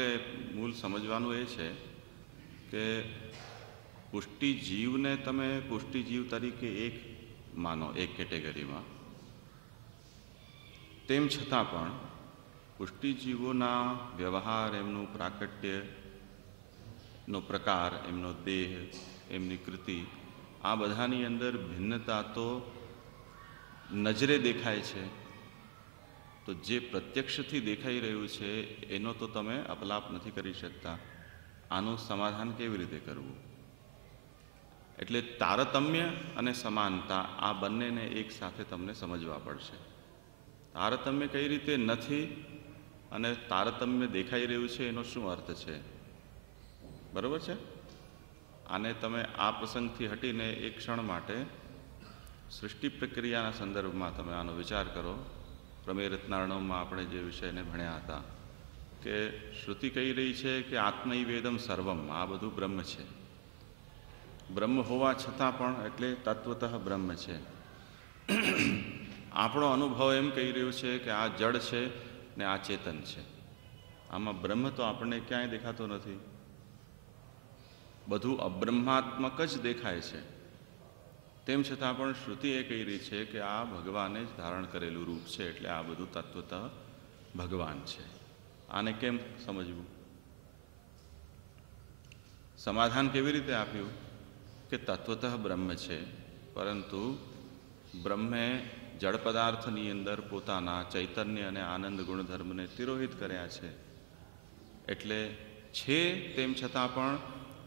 એટલે મૂળ સમજવાનું એ છે કે પુષ્ટિજીવને તમે પુષ્ટિજીવ તરીકે એક માનો, એક કેટેગરીમાં, તેમ છતાં પણ પુષ્ટિજીવોના વ્યવહાર, એમનું પ્રાકટ્યનો પ્રકાર, એમનો દેહ, એમની કૃતિ, આ બધાની અંદર ભિન્નતા તો નજરે દેખાય છે. તો જે પ્રત્યક્ષથી દેખાઈ રહ્યું છે એનો તો તમે અપલાપ નથી કરી શકતા. આનું સમાધાન કેવી રીતે કરવું? એટલે તારતમ્ય અને સમાનતા આ બંનેને એક સાથે તમને સમજવા પડશે. તારતમ્ય કઈ રીતે નથી અને તારતમ્ય દેખાઈ રહ્યું છે એનો શું અર્થ છે? બરાબર છે? આને તમે આ પ્રસંગથી હટીને એક ક્ષણ માટે સૃષ્ટિ પ્રક્રિયાના સંદર્ભમાં તમે આનો વિચાર કરો. પ્રમેય રત્નાર્ણવમાં આપણે જે વિષયને ભણ્યા હતા કે શ્રુતિ કહી રહી છે કે આત્મૈવેદમ સર્વમ, આ બધું બ્રહ્મ છે. બ્રહ્મ હોવા છતાં પણ એટલે તત્વતઃ બ્રહ્મ છે. આપણો અનુભવ એમ કહી રહ્યું છે કે આ જડ છે ને આ ચેતન છે. આમાં બ્રહ્મ તો આપણને ક્યાંય દેખાતો નથી. બધું અબ્રહ્માત્મક જ દેખાય છે. તેમ છતાં પણ શ્રુતિ એ કહી રહી છે કે આ ભગવાને જ ધારણ કરેલું રૂપ છે, એટલે આ બધું તત્વતઃ ભગવાન છે. આને કેમ સમજવું? સમાધાન કેવી રીતે આપ્યું કે તત્વતઃ બ્રહ્મ છે, પરંતુ બ્રહ્મે જળ પદાર્થની અંદર પોતાના ચૈતન્ય અને આનંદ ગુણધર્મને તિરોહિત કર્યા છે. એટલે છે તેમ છતાં પણ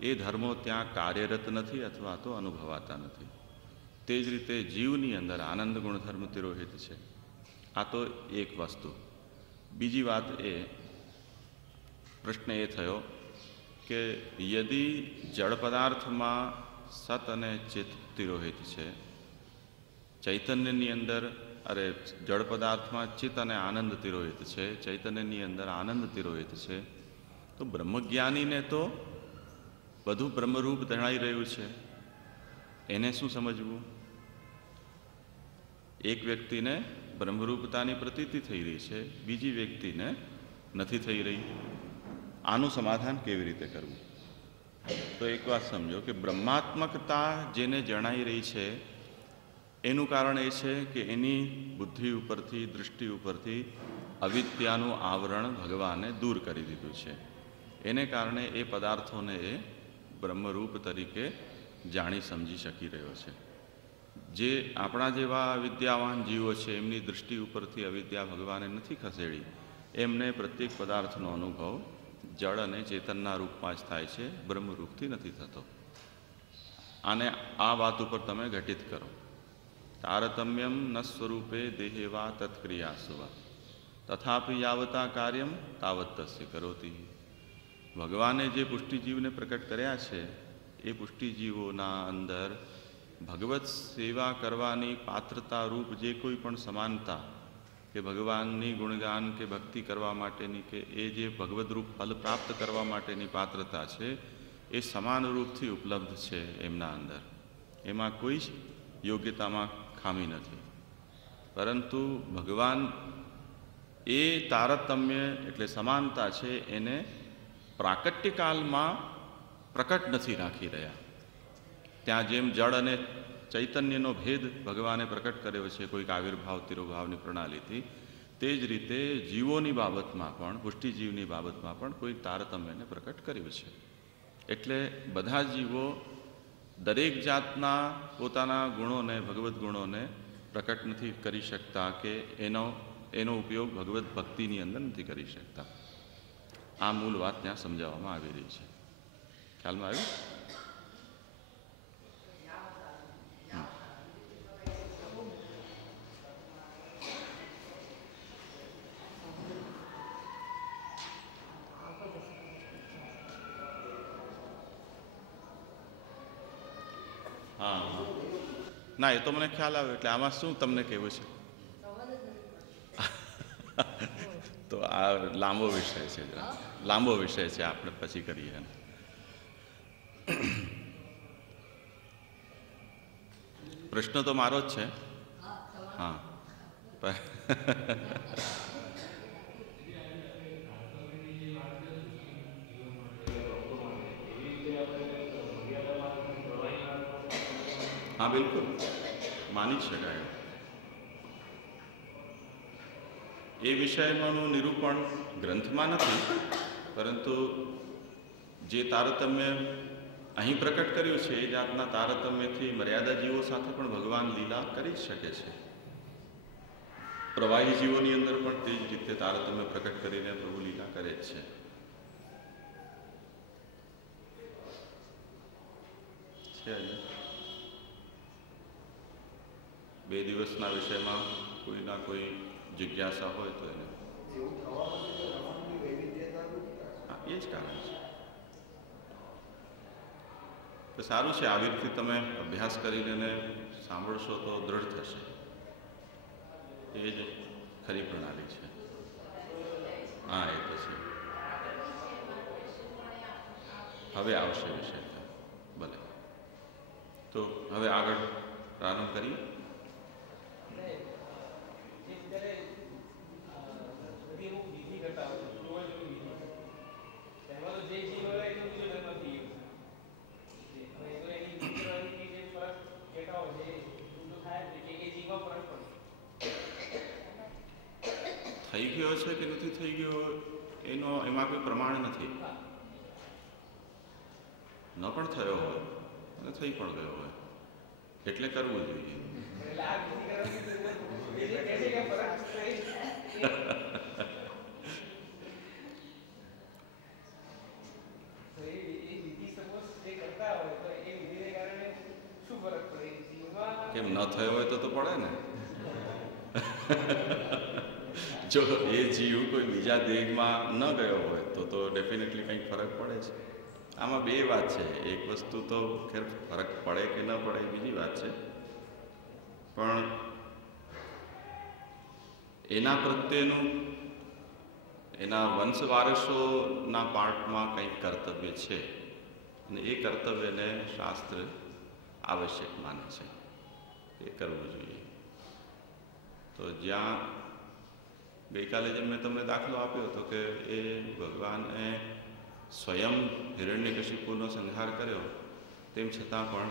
એ ધર્મો ત્યાં કાર્યરત નથી અથવા તો અનુભવાતા નથી. તે જ રીતે જીવની અંદર આનંદ ગુણધર્મ તિરોહિત છે. આ તો એક વસ્તુ. બીજી વાત એ, પ્રશ્ન એ થયો કે યદિ જળ પદાર્થમાં સત અને ચિત્ત તિરોહિત છે, ચૈતન્યની અંદર જળ પદાર્થમાં ચિત્ત અને આનંદ તિરોહિત છે, ચૈતન્યની અંદર આનંદ તિરોહિત છે, તો બ્રહ્મજ્ઞાનીને તો બધું બ્રહ્મરૂપ જણાઈ રહ્યું છે. એને શું સમજવું? એક વ્યક્તિને બ્રહ્મરૂપતાની પ્રતીતિ થઈ રહી છે, બીજી વ્યક્તિને નથી થઈ રહી. આનું સમાધાન કેવી રીતે કરવું? તો એક વાત સમજો કે બ્રહ્માત્મકતા જેને જણાઈ રહી છે એનું કારણ એ છે કે એની બુદ્ધિ ઉપરથી, દૃષ્ટિ ઉપરથી અવિદ્યાનું આવરણ ભગવાને દૂર કરી દીધું છે. એને કારણે એ પદાર્થોને એ બ્રહ્મરૂપ તરીકે જાણી સમજી શકી રહ્યો છે. જે આપણા જેવા વિદ્યાવાન જીવો છે એમની દૃષ્ટિ ઉપરથી અવિદ્યા ભગવાને નથી ખસેડી, એમને પ્રત્યેક પદાર્થનો અનુભવ જળ અને ચેતનના રૂપમાં જ થાય છે, બ્રહ્મરૂપથી નથી થતો. આને આ વાત ઉપર તમે ઘટિત કરો. તારતમ્યમ ન સ્વરૂપે દેહેવા તત્ક્રિયાસુવા તથાપિ યાવતા કાર્યમ તાવત તસ્ય કરોતી. ભગવાને જે પુષ્ટિજીવને પ્રકટ કર્યા છે એ પુષ્ટિજીવોના અંદર ભગવત સેવા કરવાની પાત્રતા રૂપ જે કોઈ પણ સમાનતા કે ભગવાનની ગુણગાન કે ભક્તિ કરવા માટેની કે એ જે ભગવદ રૂપ ફલ પ્રાપ્ત કરવા માટેની પાત્રતા છે એ સમાન રૂપથી ઉપલબ્ધ છે એમના અંદર. એમાં કોઈ જ યોગ્યતામાં ખામી નથી. પરંતુ ભગવાન એ તારતમ્ય એટલે સમાનતા છે એને પ્રાકટ્યકાલમાં પ્રકટ નથી રાખી રહ્યા. ત્યાં જેમ જળ અને ચૈતન્યનો ભેદ ભગવાને પ્રકટ કર્યો છે કોઈક આવિર્ભાવ તિરોભાવની પ્રણાલીથી, તે જ રીતે જીવોની બાબતમાં પણ, પુષ્ટિજીવની બાબતમાં પણ કોઈ તારતમ્યને પ્રકટ કર્યું છે. એટલે બધા જીવો દરેક જાતના પોતાના ગુણોને, ભગવદ્ ગુણોને પ્રકટ નથી કરી શકતા કે એનો ઉપયોગ ભગવદ્ ભક્તિની અંદર નથી કરી શકતા. આ મૂળ વાત ત્યાં સમજાવવામાં આવી રહી છે. ખ્યાલમાં આવ્યું? હા, ના એ તો મને ખ્યાલ આવ્યો. એટલે આમાં શું તમને કહેવું છે? તો આ લાંબો વિષય છે, લાંબો વિષય છે, આપણે પછી કરીએ. પ્રશ્ન તો મારો જ છે. હા, હા, બિલકુલ માની શકાય. એ વિષયમાંનું નિરૂપણ ગ્રંથમાં નથી, પરંતુ જે તારતમ્ય અહીં પ્રકટ કર્યું છે એ જાતના તારતમ્યથી મર્યાદા જીવો સાથે પણ ભગવાન લીલા કરી જ શકે છે. પ્રવાહી જીવોની અંદર પણ તે જ રીતે તારતમ્ય પ્રકટ કરીને પ્રભુ લીલા કરે જ છે. બે દિવસના વિષયમાં કોઈના કોઈ જિજ્ઞાસા હોય તો એને એ જ કારણ છે. તો સારું છે, આવી રીતે તમે અભ્યાસ કરીને સાંભળશો તો દ્રઢ થશે. એ જ ખરી પ્રણાલી છે. હા, એ તો છે. હવે આવશે વિષય. ભલે, તો હવે આગળ પ્રારંભ કરીએ. થઈ ગયો છે કે નથી થઈ ગયો એમાં કોઈ પ્રમાણ નથી. ન પણ થયો હોય અને થઈ પણ ગયો હોય એટલે કરવું જોઈએ. કેમ ન થયો હોય તો પડે ને. જો એ જીવ કોઈ બીજા દેહમાં ન ગયો હોય તો ડેફિનેટલી કંઈક ફરક પડે છે. આમાં બે વાત છે. એક વસ્તુ તો ખેર ફરક પડે કે ન પડે બીજી વાત છે, પણ એના પ્રત્યેનું એના વંશવારસોના પાર્ટમાં કંઈક કર્તવ્ય છે અને એ કર્તવ્યને શાસ્ત્ર આવશ્યક માને છે. એ કરવું જોઈએ. તો જ્યાં ગઈકાલે જેમ મેં તમને દાખલો આપ્યો હતો કે એ ભગવાને સ્વયં હિરણ્યકશિપુનો સંહાર કર્યો, તેમ છતાં પણ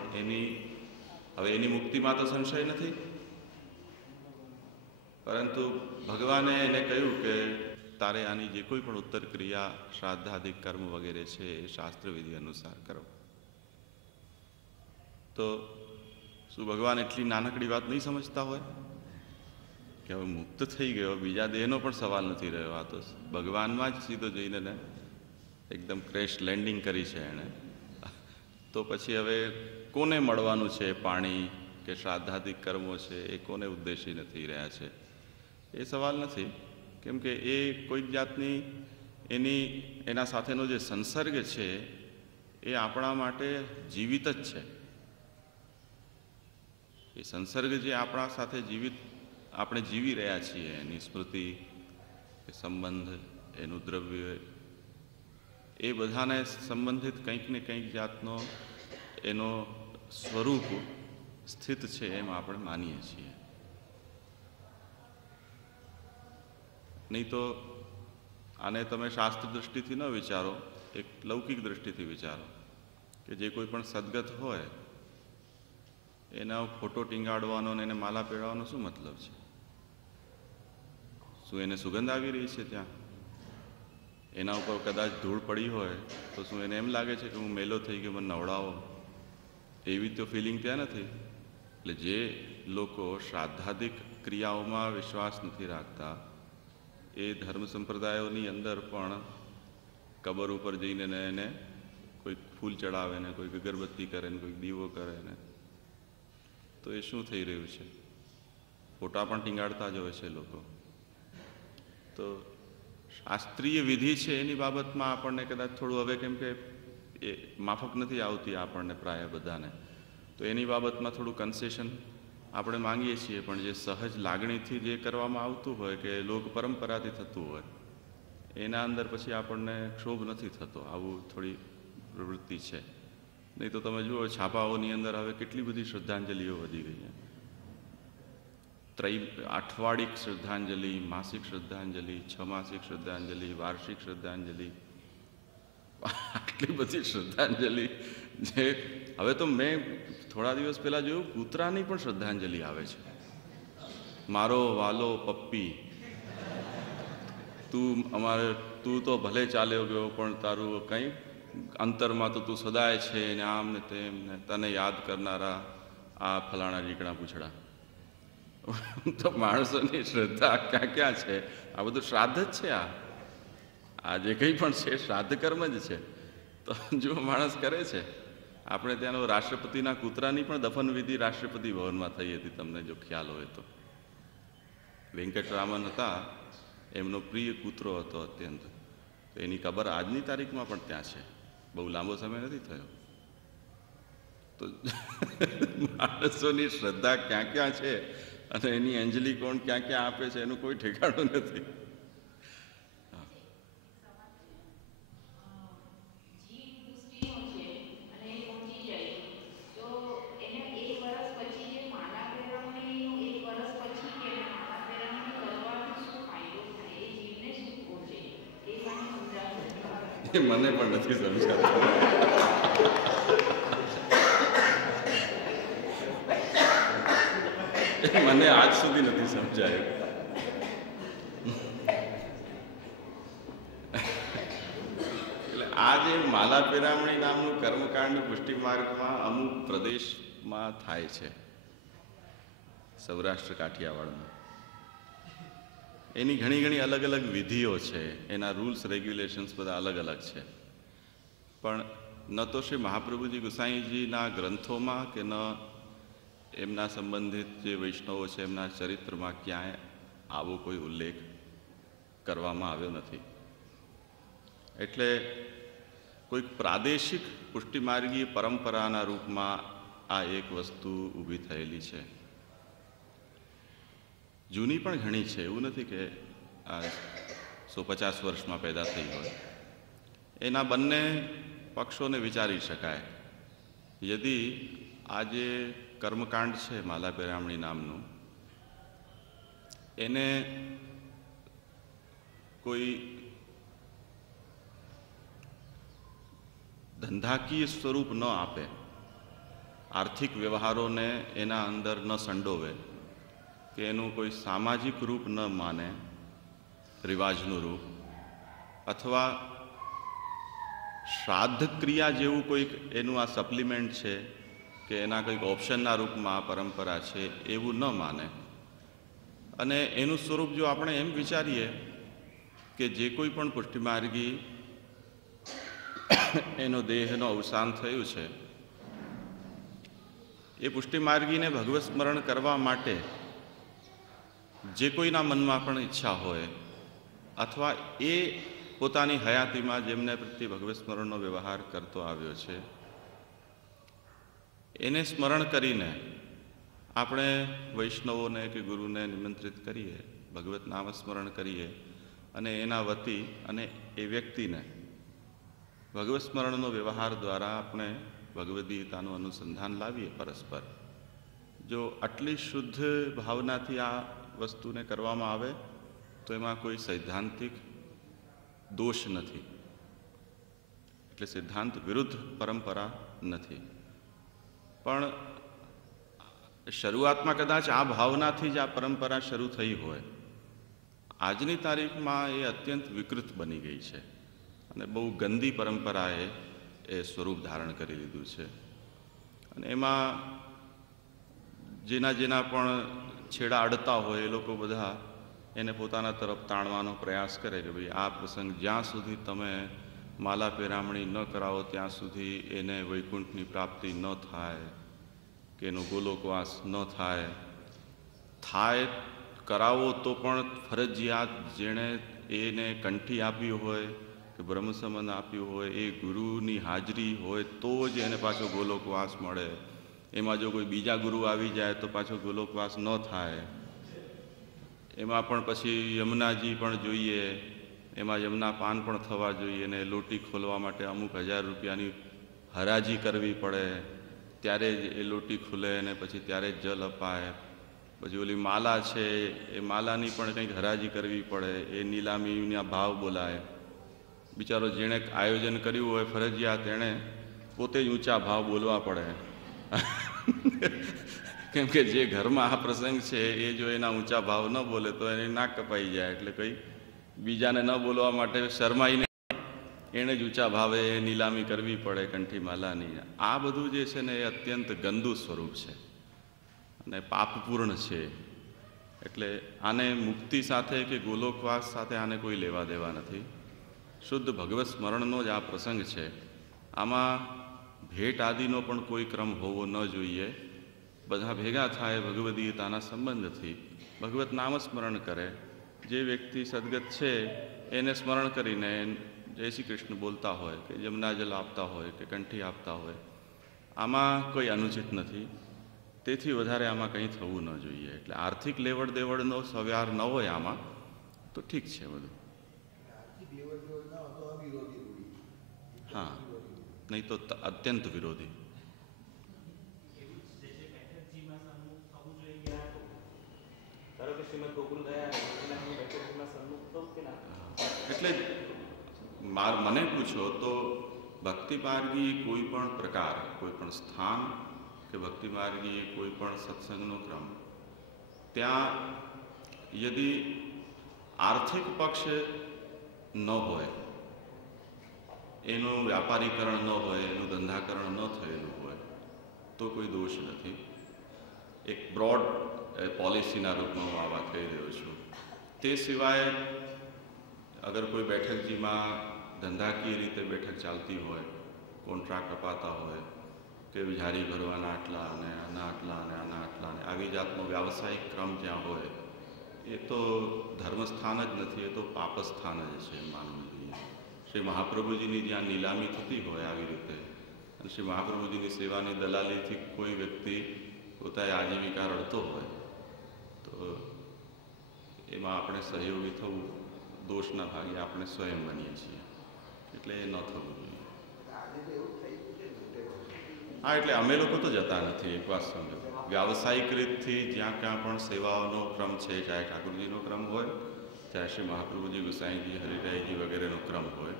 એની મુક્તિમાં તો સંશય નથી, પરંતુ ભગવાને એને કહ્યું કે તારે આની જે કોઈ પણ ઉત્તર ક્રિયા, શ્રાદ્ધાદિક કર્મ વગેરે છે એ શાસ્ત્રવિધિ અનુસાર કરો. તો શું ભગવાન એટલી નાનકડી વાત નહીં સમજતા હોય કે હવે મુક્ત થઈ ગયો, બીજા દેહનો પણ સવાલ નથી રહ્યો, આ તો ભગવાનમાં જ સીધો જઈને ને એકદમ ક્રેશ લેન્ડિંગ કરી છે એણે. તો પછી હવે કોને મળવાનું છે પાણી કે શ્રાદ્ધાદિક કર્મો છે એ કોને ઉદ્દેશી નથી રહ્યા છે એ સવાલ નથી. કેમ કે એ કોઈક જાતની એના સાથેનો જે સંસર્ગ છે એ આપણા માટે જીવિત જ છે. એ સંસર્ગ જે આપણા સાથે આપણે જીવી રહ્યા છીએ, એની સ્મૃતિ, એ સંબંધ, એનું દ્રવ્ય, એ બધાને સંબંધિત કંઈક ને કંઈક જાતનો એનો સ્વરૂપ સ્થિત છે એમ આપણે માનીએ છીએ. નહીં તો આને તમે શાસ્ત્ર દૃષ્ટિથી ન વિચારો, એક લૌકિક દૃષ્ટિથી વિચારો કે જે કોઈ પણ સદગત હોય એના ફોટો ટીંગાડવાનો અને એને માલા પહેરવાનો શું મતલબ છે? શું એને સુગંધ આવી રહી છે ત્યાં? એના ઉપર કદાચ ધૂળ પડી હોય તો શું એને એમ લાગે છે કે હું મેલો થઈ ગયો, મને નવડાવો? એવી તો ફિલિંગ ત્યાં નથી. એટલે જે લોકો શ્રાદ્ધાદિક ક્રિયાઓમાં વિશ્વાસ નથી રાખતા એ ધર્મ સંપ્રદાયોની અંદર પણ કબર ઉપર જઈને એને કોઈ ફૂલ ચડાવે ને, કોઈ અગરબત્તી કરે ને, કોઈ દીવો કરે ને, તો એ શું થઈ રહ્યું છે? ફોટા પણ ટીંગાડતા જ હોય છે લોકો. તો શાસ્ત્રીય વિધિ છે એની બાબતમાં આપણને કદાચ થોડું હવે, કેમ કે એ માફક નથી આવતી આપણને પ્રાય બધાને, તો એની બાબતમાં થોડું કન્સેશન આપણે માંગીએ છીએ. પણ જે સહજ લાગણીથી જે કરવામાં આવતું હોય કે લોક પરંપરાથી થતું હોય એના અંદર પછી આપણને ક્ષોભ નથી થતો. આવું થોડી પ્રવૃત્તિ છે. નહીં તો તમે જુઓ છાપાઓની અંદર હવે કેટલી બધી શ્રદ્ધાંજલિઓ વધી ગઈ છે. અઠવાડિક શ્રદ્ધાંજલિ, માસિક શ્રદ્ધાંજલિ, 6 માસિક શ્રદ્ધાંજલિ, વાર્ષિક શ્રદ્ધાંજલિ, આટલી બધી શ્રદ્ધાંજલિ જે હવે તો મેં થોડા દિવસ પહેલાં જોયું, કૂતરાની પણ શ્રદ્ધાંજલિ આવે છે. મારો વાલો પપ્પી, તું તો ભલે ચાલ્યો ગયો પણ તારું કંઈ અંતરમાં તો તું સદાય છે ને, આમ ને તેમ ને, તને યાદ કરનારા આ ફલાણા રીકણા પૂછડા. તો માણસોની શ્રદ્ધા ક્યાં ક્યાં છે? આ બધું શ્રાદ્ધ જ છે. આ જે કંઈ પણ છે શ્રાદ્ધ કર્મ જ છે. તો જો માણસ કરે છે, આપણે ત્યાંનો રાષ્ટ્રપતિના કૂતરાની પણ દફન વિધિ રાષ્ટ્રપતિ ભવનમાં થઈ હતી, તમને જો ખ્યાલ હોય તો. વેંકટરામન હતા, એમનો પ્રિય કૂતરો હતો અત્યંત. તો એની કબર આજની તારીખમાં પણ ત્યાં છે, બહુ લાંબો સમય નથી થયો. તો માણસોની શ્રદ્ધા ક્યાં ક્યાં છે અને એની અંજલિ કોણ ક્યાં ક્યાં આપે છે એનું કોઈ ઠેકાણું નથી. મને પણ નથી સમજાતું. મને આજ સુધી નથી સમજાયું. એટલે આ જે માલા પેરામણી નામનું કર્મકાંડ પુષ્ટિ માર્ગમાં અમુક પ્રદેશમાં થાય છે, સૌરાષ્ટ્ર કાઠિયાવાડમાં. એની ઘણી ઘણી અલગ અલગ વિધિઓ છે, એના રૂલ્સ રેગ્યુલેશન્સ બધા અલગ અલગ છે. પણ ન તો શ્રી મહાપ્રભુજી ગુસાઈજીના ગ્રંથોમાં કે ન એમના સંબંધિત જે વૈષ્ણવો છે એમના ચરિત્રમાં ક્યાંય આવો કોઈ ઉલ્લેખ કરવામાં આવ્યો નથી. એટલે કોઈક પ્રાદેશિક પુષ્ટિમાર્ગી પરંપરાના રૂપમાં આ એક વસ્તુ ઊભી થયેલી છે. જૂની પણ ઘણી છે, એવું નથી કે આ 150 વર્ષમાં પેદા થઈ હોય. એના બંને પક્ષોને વિચારી શકાય. યદી આ જે કર્મકાંડ છે માલા પેરામણી નામનું, એને કોઈ ધંધાકીય સ્વરૂપ ન આપે, આર્થિક વ્યવહારોને એના અંદર ન સંડોવે, કે એનું કોઈ સામાજિક રૂપ ન માને, રિવાજનું રૂપ, અથવા શ્રાદ્ધ ક્રિયા જેવું કોઈક એનું આ સપ્લિમેન્ટ છે કે એના કંઈક ઓપ્શનના રૂપમાં આ પરંપરા છે એવું ન માને. અને એનું સ્વરૂપ જો આપણે એમ વિચારીએ કે જે કોઈ પણ પુષ્ટિમાર્ગી એનો દેહનો અવસાન થયું છે, એ પુષ્ટિમાર્ગીને ભગવત સ્મરણ કરવા માટે જે કોઈના મનમાં પણ ઈચ્છા હોય, અથવા એ પોતાની હયાતીમાં જેમને પ્રત્યે ભગવત સ્મરણનો વ્યવહાર કરતો આવ્યો છે, એને સ્મરણ કરીને આપણે વૈષ્ણવોને કે ગુરુને નિમંત્રિત કરીએ, ભગવત નામ સ્મરણ કરીએ, અને એના વતી અને એ વ્યક્તિને ભગવત સ્મરણનો વ્યવહાર દ્વારા આપણે ભગવદ્ ગીતાનું અનુસંધાન લાવીએ પરસ્પર. જો આટલી શુદ્ધ ભાવનાથી આ વસ્તુને કરવામાં આવે તો એમાં કોઈ સૈદ્ધાંતિક દોષ નથી, એટલે સિદ્ધાંત વિરુદ્ધ પરંપરા નથી. પણ શરૂઆતમાં કદાચ આ ભાવનાથી જ આ પરંપરા શરૂ થઈ હોય, આજની તારીખમાં એ અત્યંત વિકૃત બની ગઈ છે અને બહુ ગંદી પરંપરાએ એ સ્વરૂપ ધારણ કરી લીધું છે. અને એમાં જેના જેના પણ છેડા અડતા હોય એ લોકો બધા એને પોતાના તરફ તાણવાનો પ્રયાસ કરે કે ભાઈ આ પ્રસંગ જ્યાં સુધી તમે માલા પેરામણી ન કરાવો ત્યાં સુધી એને વૈકુંઠની પ્રાપ્તિ ન થાય, કે એનો ગોલોકવાસ ન થાય. કરાવો તો પણ ફરજિયાત જેણે એને કંઠી આપ્યું હોય કે બ્રહ્મસંબંધ આપ્યું હોય એ ગુરુની હાજરી હોય તો જ એને પાછો ગોલોકવાસ મળે. એમાં જો કોઈ બીજા ગુરુ આવી જાય તો પાછો ગોલોકવાસ ન થાય. એમાં પણ પછી યમુનાજી પણ જોઈએ, એમાં યમુના પાન પણ થવા જોઈએ, અને લોટી ખોલવા માટે અમુક 1000 રૂપિયાની હરાજી કરવી પડે, ત્યારે જ એ લોટી ખુલે અને પછી ત્યારે જ જલ અપાય. પછી ઓલી માલા છે એ માલાની પણ કંઈક હરાજી કરવી પડે, એ નીલામીના ભાવ બોલાય. બિચારો જેણે આયોજન કર્યું હોય ફરજિયાત એણે પોતે જ ઊંચા ભાવ બોલવા પડે. કેમ કે જે ઘરમાં આ પ્રસંગ છે એ જો એના ઊંચા ભાવ ન બોલે તો એને નાક કપાઈ જાય. એટલે કંઈ બીજાને ન બોલવા માટે શરમાઈને એણે જ ઊંચા ભાવે નીલામી કરવી પડે કંઠીમાલાની. આ બધું જે છે ને એ અત્યંત ગંદુ સ્વરૂપ છે અને પાપપૂર્ણ છે. એટલે આને મુક્તિ સાથે કે ગોલોકવાસ સાથે આને કોઈ લેવા દેવા નથી. શુદ્ધ ભગવત સ્મરણનો જ આ પ્રસંગ છે. આમાં ભેટ આદિનો પણ કોઈ ક્રમ હોવો ન જોઈએ. બધા ભેગા થાય ભગવદીયતાના સંબંધથી ભગવત નામ સ્મરણ કરે. જે વ્યક્તિ સદગત છે એને સ્મરણ કરીને જય શ્રી કૃષ્ણ બોલતા હોય કે જમનાજલ આપતા હોય કે કંઠી આપતા હોય, આમાં કોઈ અનુચિત નથી. તેથી વધારે આમાં કંઈ થવું ન જોઈએ. એટલે આર્થિક લેવડ દેવડનો સવ્યાર ન હોય આમાં તો ઠીક છે બધું. હા, નહીં તો અત્યંત વિરોધી. એટલે મને પૂછો તો ભક્તિ માર્ગી કોઈ પણ પ્રકાર, કોઈ પણ સ્થાન કે ભક્તિ માર્ગી કોઈ પણ સત્સંગનો ક્રમ, ત્યાં યદિ આર્થિક પક્ષ ન હોય, એનું વ્યાપારીકરણ ન હોય, એનું ધંધાકરણ ન થયેલું હોય તો કોઈ દોષ નથી. એક બ્રોડ પોલિસીના રૂપમાં હું આ વાત કહી રહ્યો છું. તે સિવાય અગર કોઈ બેઠકજીમાં ધંધાકીય રીતે બેઠક ચાલતી હોય, કોન્ટ્રાક્ટ અપાતા હોય કે જારી ભરવાના આટલા અને આના આટલા અને આના આટલા અને આવી જાતનો વ્યાવસાયિક ક્રમ જ્યાં હોય, એ તો ધર્મસ્થાન જ નથી, એ તો પાપસ્થાન જ છે માનવું જોઈએ. શ્રી મહાપ્રભુજીની જ્યાં નીલામી થતી હોય આવી રીતે, અને શ્રી મહાપ્રભુજીની સેવાની દલાલીથી કોઈ વ્યક્તિ પોતાએ આજીવિકા રડતો હોય તો એમાં આપણે સહયોગી થવું દોષના ભાગે આપણે સ્વયં બનીએ છીએ. એટલે એ ન થવું જોઈએ. હા, એટલે અમે લોકો તો જતા નથી. એક વાત સમજો, વ્યાવસાયિક રીતથી જ્યાં ક્યાં પણ સેવાઓનો ક્રમ છે, ચાહે ઠાકોરજીનો ક્રમ હોય, ચાહે શ્રી મહાપ્રભુજી, ગુસાઈજી, હરિરાયજી વગેરેનો ક્રમ હોય,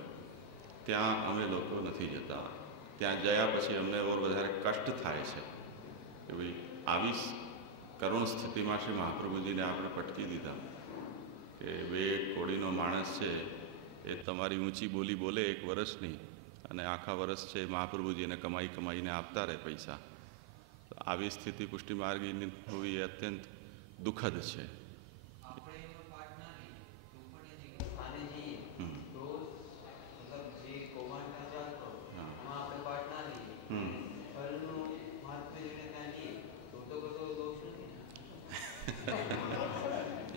ત્યાં અમે લોકો નથી જતા. ત્યાં ગયા પછી અમને ઓર વધારે કષ્ટ થાય છે કે ભાઈ આવી કરુણ સ્થિતિમાં શ્રી મહાપ્રભુજીને આપણે પટકી દીધા કે બે કોડીનો માણસ છે એ તમારી ઊંચી બોલી બોલે એક વર્ષની, અને આખા વર્ષ છે મહાપ્રભુજીને કમાઈને આપતા રહે પૈસા. તો આવી સ્થિતિ પુષ્ટિ માર્ગીની હોવી એ અત્યંત દુઃખદ છે.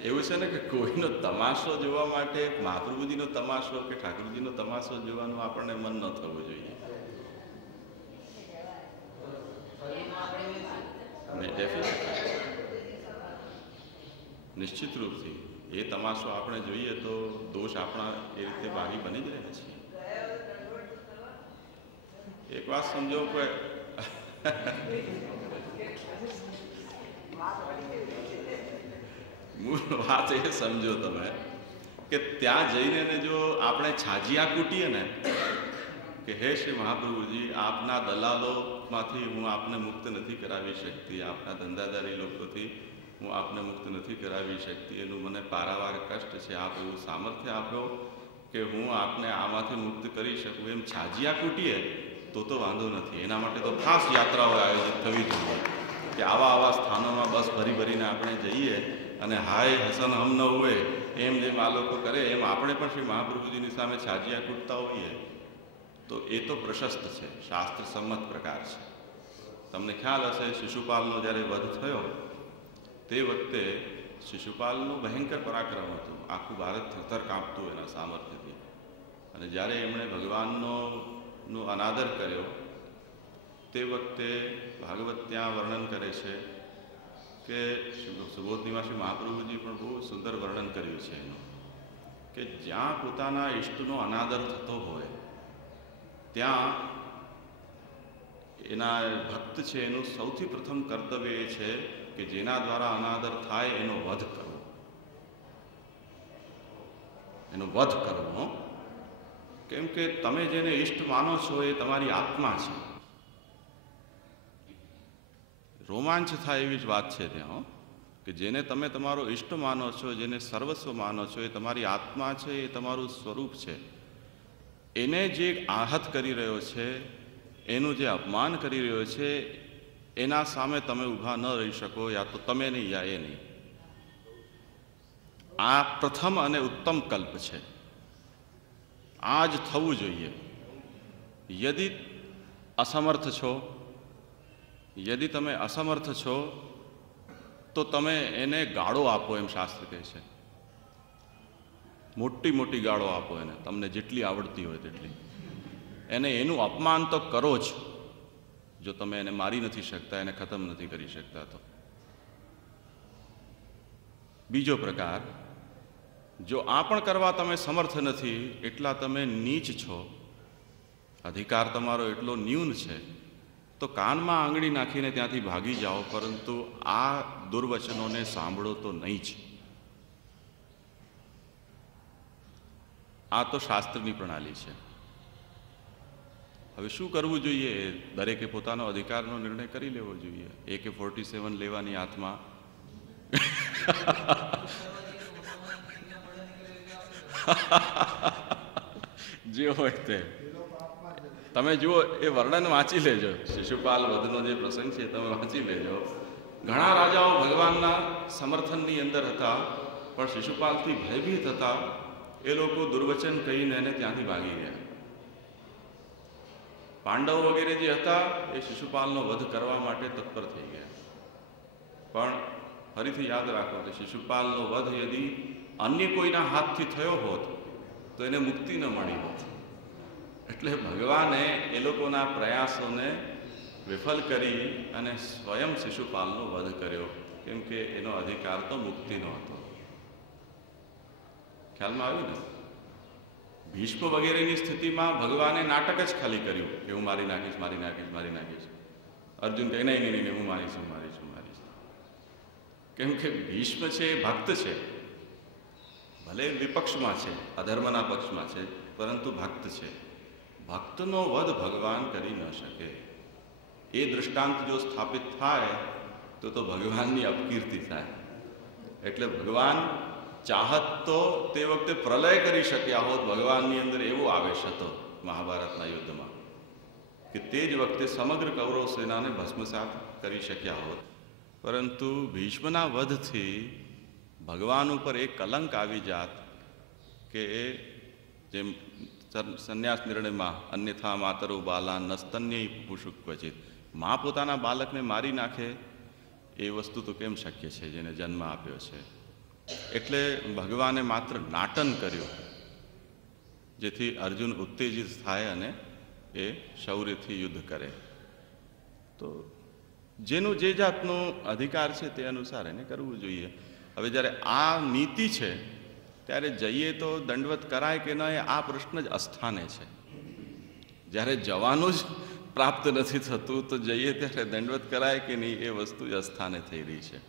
એવું છે ને કે કોઈનો તમાશો જોવા માટે મહાપ્રભુજીનો તમાશો કે ઠાકોરજીનો તમાશો જોવાનું આપણને મન ન થવું જોઈએ. નિશ્ચિત રૂપથી એ તમાશો આપણે જોઈએ તો દોષ આપણા એ રીતે ભાગી બની જ રહે છે. એક વાત સમજો કે મૂળ વાત એ સમજો તમે કે ત્યાં જઈને જો આપણે છાજિયા કૂટીએ ને કે હે શ્રી મહાપ્રભુજી, આપના દલાલોમાંથી હું આપને મુક્ત નથી કરાવી શકતી, આપના ધંધાદારી લોકોથી હું આપને મુક્ત નથી કરાવી શકતી, એનું મને પારાવાર કષ્ટ છે. આપ એવું સામર્થ્ય આપો કે હું આપને આમાંથી મુક્ત કરી શકું, એમ છાજિયા કૂટીએ તો વાંધો નથી. એના માટે તો ખાસ યાત્રાઓ આયોજિત થવી જોઈએ કે આવા સ્થાનોમાં બસ ભરીને આપણે જઈએ અને હાય હસન હમ ન હોય એમ જેમ આ લોકો કરે એમ આપણે પણ શ્રી મહાપ્રભુજીની સામે છાજિયા કૂટતા હોઈએ તો એ તો પ્રશસ્ત છે, શાસ્ત્ર સંમત પ્રકાર છે. તમને ખ્યાલ હશે, શિશુપાલનો જ્યારે વધ થયો તે વખતે શિશુપાલનું ભયંકર પરાક્રમ હતું. આખું ભારત થરથર કાંપતું એના સામર્થ્યથી. અને જ્યારે એમણે ભગવાનનો અનાદર કર્યો તે વખતે ભાગવત ત્યાં વર્ણન કરે છે કે સુબોધનીમાં શ્રી મહાપ્રભુજી પણ બહુ સુંદર વર્ણન કર્યું છે એનું, કે જ્યાં પોતાના ઇષ્ટનો અનાદર થતો હોય ત્યાં એના ભક્ત છે એનું સૌથી પ્રથમ કર્તવ્ય એ છે કે જેના દ્વારા અનાદર થાય એનો વધ કરવો. એનો વધ કરવો. કેમ કે તમે જેને ઇષ્ટ માનો છો એ તમારી આત્મા છે. રોમાંચ થાય એવી જ વાત છે ત્યાં, કે જેને તમે તમારો ઈષ્ટ માનો છો, જેને સર્વસ્વ માનો છો, એ તમારી આત્મા છે, એ તમારું સ્વરૂપ છે, એને જે આહત કરી રહ્યો છે, એનું જે અપમાન કરી રહ્યો છે, એના સામે તમે ઊભા ન રહી શકો, યા તો તમે નહીં યા એ નહીં. આ પ્રથમ અને ઉત્તમ કલ્પ છે. આ જ થવું જોઈએ. યદિ અસમર્થ છો, યદિ તમે અસમર્થ છો, તો તમે એને ગાળો આપો, એમ શાસ્ત્ર કહે છે. મોટી મોટી ગાળો આપો એને, તમને જેટલી આવડતી હોય તેટલી. એને એનું અપમાન તો કરો જ, જો તમે એને મારી નથી શકતા, એને ખતમ નથી કરી શકતા તો. બીજો પ્રકાર, જો આ પણ કરવા તમે સમર્થ નથી, એટલા તમે નીચ છો, અધિકાર તમારો એટલો ન્યૂન છે, તો કાનમાં આંગળી નાખીને ત્યાંથી ભાગી જાઓ, પરંતુ આ દુર્વચનોને સાંભળો તો નહીં જ. આ તો શાસ્ત્રની પ્રણાલી છે. હવે શું કરવું જોઈએ? દરેકે પોતાનો અધિકારનો નિર્ણય કરી લેવો જોઈએ. AK-47 લેવાની હાથમાં જે હોય તે. તમે જુઓ, એ વર્ણન વાંચી લેજો, શિશુપાલ વધનો જે પ્રસંગ છે તમે વાંચી લેજો. ઘણા રાજાઓ ભગવાનના સમર્થનની અંદર હતા, પણ શિશુપાલથી ભયભીત હતા. એ લોકો દુર્વચન કહીને એને ત્યાંથી ભાગી ગયા. પાંડવો વગેરે જે હતા એ શિશુપાલનો વધ કરવા માટે તત્પર થઈ ગયા. પણ ફરીથી યાદ રાખો કે શિશુપાલનો વધ યદિ અન્ય કોઈના હાથથી થયો હોત તો એને મુક્તિ ન મળી હોત. એટલે ભગવાને એ લોકોના પ્રયાસોને વિફલ કરી અને સ્વયં શિશુપાલનો વધ કર્યો, કેમ કે એનો અધિકાર તો મુક્તિનો હતો. ખ્યાલમાં આવ્યું ને? ભીષ્મ વગેરેની સ્થિતિમાં ભગવાને નાટક જ ખાલી કર્યું કે હું મારી નાખીશ, મારી નાખીશ, મારી નાખીશ. અર્જુન કહે નહીં નહીં નહીં, હું મારીશ, હું મારીશ, હું મારીશ. કેમ કે ભીષ્મ છે એ ભક્ત છે, ભલે વિપક્ષમાં છે, અધર્મના પક્ષમાં છે, પરંતુ ભક્ત છે. ભક્તનો વધ ભગવાન કરી ન શકે. એ દૃષ્ટાંત જો સ્થાપિત થાય તો ભગવાનની અપકીર્તિ થાય. એટલે ભગવાન ચાહત તો તે વખતે પ્રલય કરી શક્યા હોત. ભગવાનની અંદર એવો આવેશ હતો મહાભારતના યુદ્ધમાં કે તે જ વખતે સમગ્ર કૌરવ સેનાને ભસ્મસાત કરી શક્યા હોત. પરંતુ ભીષ્મના વધથી ભગવાન ઉપર એક કલંક આવી જાત કે જેમ સંન્યાસ નિર્ણયમાં અન્યથા માતરો બાલા નસ્તન્ય પુષુક ક્વચિત, મા પોતાના બાળકને મારી નાખે એ વસ્તુ તો કેમ શક્ય છે જેને જન્મ આપ્યો છે. એટલે ભગવાને માત્ર નાટન કર્યું જેથી અર્જુન ઉત્તેજિત થાય અને એ શૌર્યથી યુદ્ધ કરે. તો જેનું જે જાતનો અધિકાર છે તે અનુસાર એને કરવું જોઈએ. હવે જ્યારે આ નીતિ છે ત્યારે જઈએ તો દંડવત કરાય કે ન, આ પ્રશ્ન જ અસ્થાને છે. જ્યારે જવાનું જ પ્રાપ્ત નથી થતું તો જઈએ ત્યારે દંડવત કરાય કે નહીં, એ વસ્તુ જ અસ્થાને થઈ રહી છે.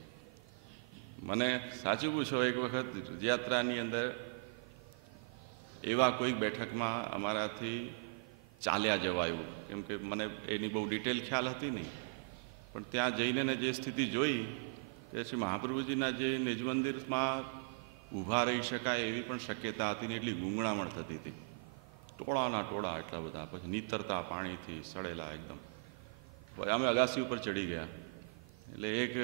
મને સાચું પૂછો, એક વખત રથયાત્રાની અંદર એવા કોઈક બેઠકમાં અમારાથી ચાલ્યા જવાયું, કેમ કે મને એની બહુ ડિટેલ ખ્યાલ હતી નહીં. પણ ત્યાં જઈને જે સ્થિતિ જોઈ કે શ્રી મહાપ્રભુજીના જે નિજ મંદિરમાં ઊભા રહી શકાય એવી પણ શક્યતા હતી ને એટલી ગૂંગણામણ થતી હતી. ટોળાના ટોળા એટલા બધા, પછી નીતરતા પાણીથી સડેલા એકદમ. અમે અગાસી ઉપર ચડી ગયા. એટલે એક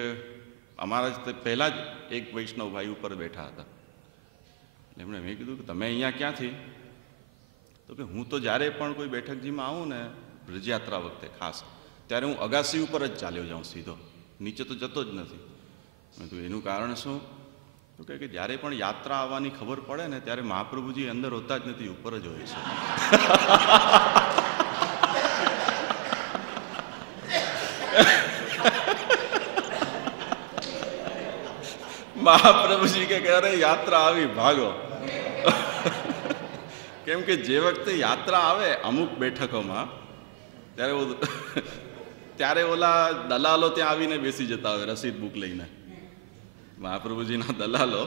અમારા જ પહેલાં જ એક વૈષ્ણવ ભાઈ ઉપર બેઠા હતા. એટલે એમણે મેં કીધું કે તમે અહીંયા ક્યાંથી? તો કે હું તો જ્યારે પણ કોઈ બેઠકજીમાં આવું ને રથયાત્રા વખતે ખાસ, ત્યારે હું અગાસી ઉપર જ ચાલ્યો જાઉં સીધો, નીચે તો જતો જ નથી. મેં કીધું એનું કારણ શું? તો કે જ્યારે પણ યાત્રા આવવાની ખબર પડે ને ત્યારે મહાપ્રભુજી અંદર હોતા જ નથી, ઉપર જ હોય છે. મહાપ્રભુજી કે અરે યાત્રા આવી ભાગો. કેમ કે જે વખતે યાત્રા આવે અમુક બેઠકોમાં ત્યારે ઓલા દલાલો ત્યાં આવીને બેસી જતા હોય રસીદ બુક લઈને. મહાપ્રભુજીના દલાલો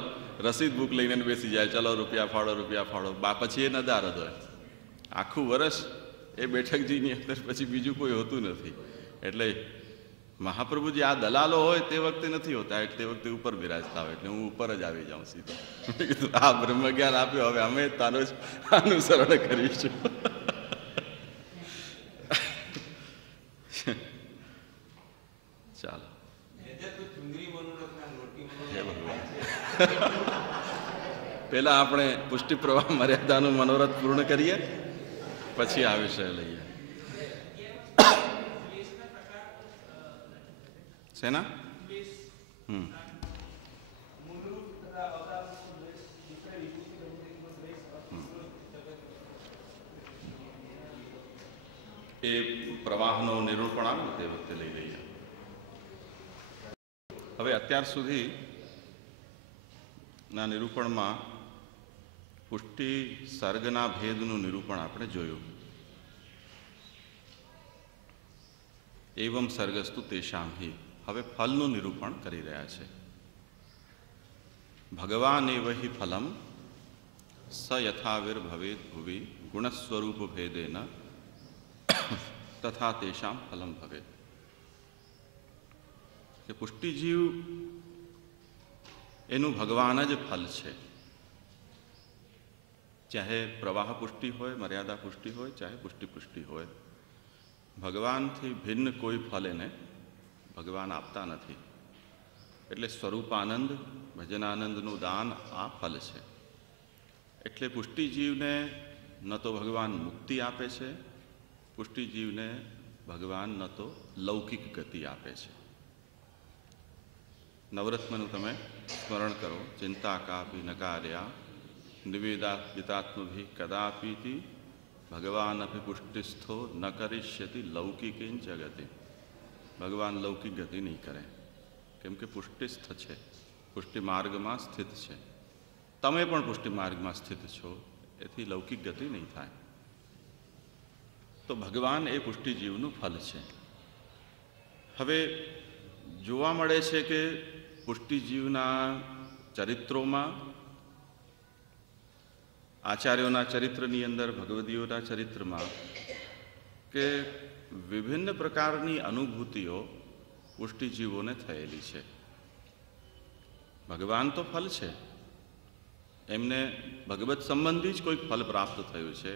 રસીદ બુક લઈને બેસી જાય, ચલો રૂપિયા ફાળો, રૂપિયા ફાળો. પછી એ નદાર જ હોય આખું વર્ષ એ બેઠકજીની અંદર, પછી બીજું કોઈ હોતું નથી. એટલે મહાપ્રભુજી આ દલાલો હોય તે વખતે નથી હોતા, તે વખતે ઉપર બિરાજતા હોય, એટલે હું ઉપર જ આવી જાઉં સીધો. આ બ્રહ્મ જ્ઞાન આપ્યો, હવે અમે તારું જ અનુસરણ કરીશું. ચાલો, પેલા આપણે પુષ્ટિ પ્રવાહ મર્યાદાનું મનોરથ પૂર્ણ કરીએ, પછી આ વિષય લઈએ. શેના? એ પ્રવાહનો નિરૂપણ આવે તે વખતે લઈ લઈએ. હવે અત્યાર સુધી ના નિરૂપણમાં પુષ્ટિ સર્ગના ભેદનું નિરૂપણ આપણે જોયું. એવમ સર્ગસ્તુ તેષામ હિ. હવે ફલનું નિરૂપણ કરી રહ્યા છે. ભગવાન એવ હિ ફલમ સ યથાવિર ભવેદ ભુવિ ગુણસ્વરૂપ ભેદેન તથા તેષામ ફલમ ભવેદ. કે પુષ્ટિજીવ એનું ભગવાન જ ફલ છે. ચાહે પ્રવાહ પુષ્ટિ હોય, મર્યાદા પુષ્ટિ હોય, ચાહે પુષ્ટિ હોય, ભગવાનથી ભિન્ન કોઈ ફલ એને ભગવાન આપતા નથી. એટલે સ્વરૂપાનંદ, ભજનાનંદનું દાન આ ફલ છે. એટલે પુષ્ટિજીવને ન તો ભગવાન મુક્તિ આપે છે, પુષ્ટિજીવને ભગવાન ન તો લૌકિક ગતિ આપે છે. નવરત્નનું તમે સ્મરણ કરો. ચિંતા કાપી નકાર્યા નિવેદા હિતાત્મભિ કદાપીતિ ભગવાન અભિ પુષ્ટિસ્થો ન કરિષ્યતિ લૌકિકીન જગતિ. ભગવાન લૌકિક ગતિ નહીં કરે, કેમ કે પુષ્ટિસ્થ છે, પુષ્ટિ માર્ગમાં સ્થિત છે. તમે પણ પુષ્ટિ માર્ગમાં સ્થિત છો, એથી લૌકિક ગતિ નહીં થાય. તો ભગવાન એ પુષ્ટિજીવનું ફલ છે. હવે જોવા મળે છે કે પુષ્ટિજીવના ચરિત્રોમાં, આચાર્યોના ચરિત્રની અંદર, ભગવદીઓના ચરિત્રમાં, કે વિભિન્ન પ્રકારની અનુભૂતિઓ પુષ્ટિજીવોને થયેલી છે. ભગવાન તો ફલ છે, એમને ભગવત સંબંધી જ કોઈક ફલ પ્રાપ્ત થયું છે.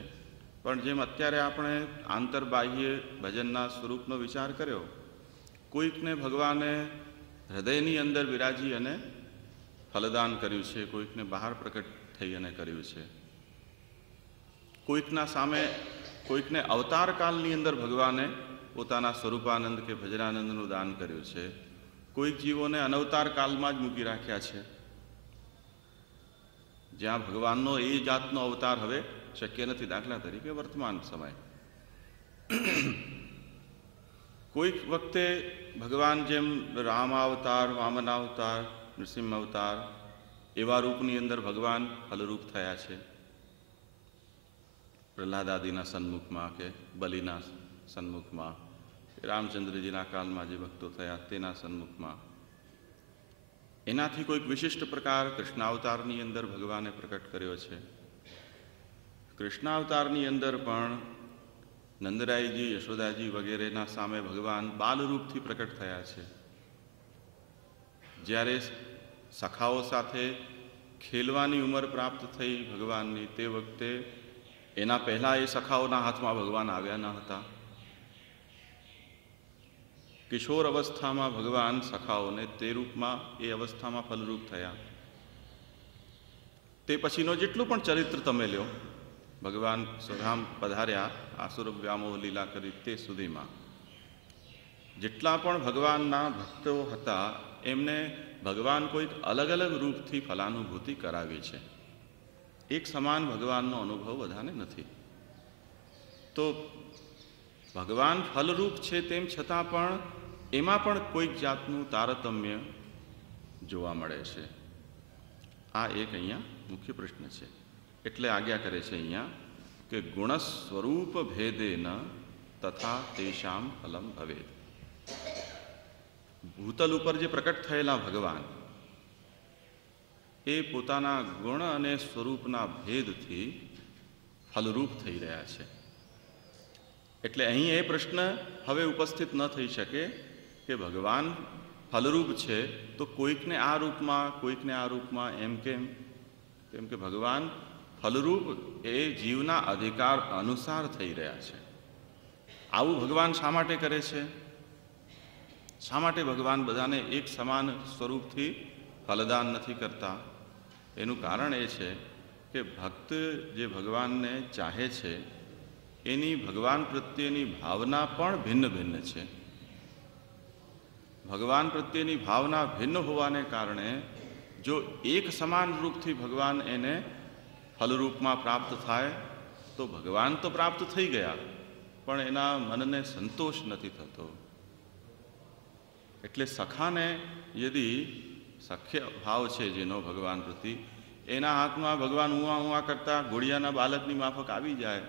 પણ જેમ અત્યારે આપણે આંતરબાહ્ય ભજનના સ્વરૂપનો વિચાર કર્યો, કોઈકને ભગવાને હૃદયની અંદર બિરાજી અને ફલદાન કર્યું છે, કોઈકને બહાર પ્રકટ થઈ અને કર્યું છે. કોઈકના સામે, કોઈકને અવતાર કાલની અંદર ભગવાને પોતાના સ્વરૂપાનંદ કે ભજનાનંદનું દાન કર્યું છે. કોઈક જીવોને અનવતાર કાલમાં જ મૂકી રાખ્યા છે, જ્યાં ભગવાનનો એ જાતનો અવતાર હવે શક્ય નથી. દાખલા તરીકે વર્તમાન સમય. કોઈક વખતે ભગવાન જેમ રામ અવતાર, વામન અવતાર, નૃસિંહ અવતાર, એવા રૂપની અંદર ભગવાન ફલરૂપ થયા છે. પ્રહલાદાદીના સન્મુખમાં કે બલિના સન્મુખમાં, રામચંદ્રજીના કાળમાં જે ભક્તો થયા તેના સન્મુખમાં. એનાથી કોઈક વિશિષ્ટ પ્રકાર કૃષ્ણાવતારની અંદર ભગવાને પ્રકટ કર્યો છે. કૃષ્ણાવતારની અંદર પણ નંદરાયજી, યશોદાજી વગેરેના સામે ભગવાન બાલરૂપથી પ્રકટ થયા છે. જ્યારે સખાઓ સાથે ખેલવાની ઉંમર પ્રાપ્ત થઈ ભગવાનની, તે વખતે એના પહેલાં એ સખાઓના હાથમાં ભગવાન આવ્યા ન હતા. કિશોર અવસ્થામાં ભગવાન સખાઓને તે રૂપમાં, એ અવસ્થામાં ફલરૂપ થયા. તે પછીનો જેટલું પણ ચરિત્ર તમે લ્યો, ભગવાન સ્વધામ પધાર્યા, આસુર વ્યામોહ લીલા કરી તે સુધીમાં જેટલા પણ ભગવાનના ભક્તો હતા, એમને ભગવાન કોઈક અલગ અલગ રૂપથી ફલાનુભૂતિ કરાવી છે. એક સમાન ભગવાનનો અનુભવ બધાને નથી. તો ભગવાન ફલરૂપ છે, તેમ છતાં પણ એમાં પણ કોઈક જાતનું તારતમ્ય જોવા મળે છે. આ એક અહીંયા મુખ્ય પ્રશ્ન છે. એટલે આજ્ઞા કરે છે અહીંયા કે ગુણ સ્વરૂપ ભેદેન તથા તેષામ ફલમ ભવેદ. ભૂતલ ઉપર જે પ્રકટ થયેલા ભગવાન, એ પોતાના ગુણ અને સ્વરૂપના ભેદથી ફલરૂપ થઈ રહ્યા છે. એટલે અહીં એ પ્રશ્ન હવે ઉપસ્થિત ન થઈ શકે કે ભગવાન ફલરૂપ છે તો કોઈકને આ રૂપમાં કોઈકને આ રૂપમાં, એમ કેમ? કેમ કે ભગવાન ફલરૂપ એ જીવના અધિકાર અનુસાર થઈ રહ્યા છે. આવું ભગવાન શા માટે કરે છે? શા માટે ભગવાન બધાને એક સમાન સ્વરૂપથી ફલદાન નથી કરતા? એનું કારણ એ છે કે ભક્ત જે ભગવાનને ચાહે છે એની ભગવાન પ્રત્યેની ભાવના પણ ભિન્ન ભિન્ન છે. ભગવાન પ્રત્યેની ભાવના ભિન્ન હોવાને કારણે જો એક સમાન રૂપથી ભગવાન એને ફલરૂપમાં પ્રાપ્ત થાય તો ભગવાન તો પ્રાપ્ત થઈ ગયા, પણ એના મનને સંતોષ નથી થતો. એટલે સખાને યદી સખ્ય ભાવ છે જેનો ભગવાન પ્રતિ, એના હાથમાં ભગવાન ઉવા ઉવા કરતા ઘોડિયાના બાલકની માફક આવી જાય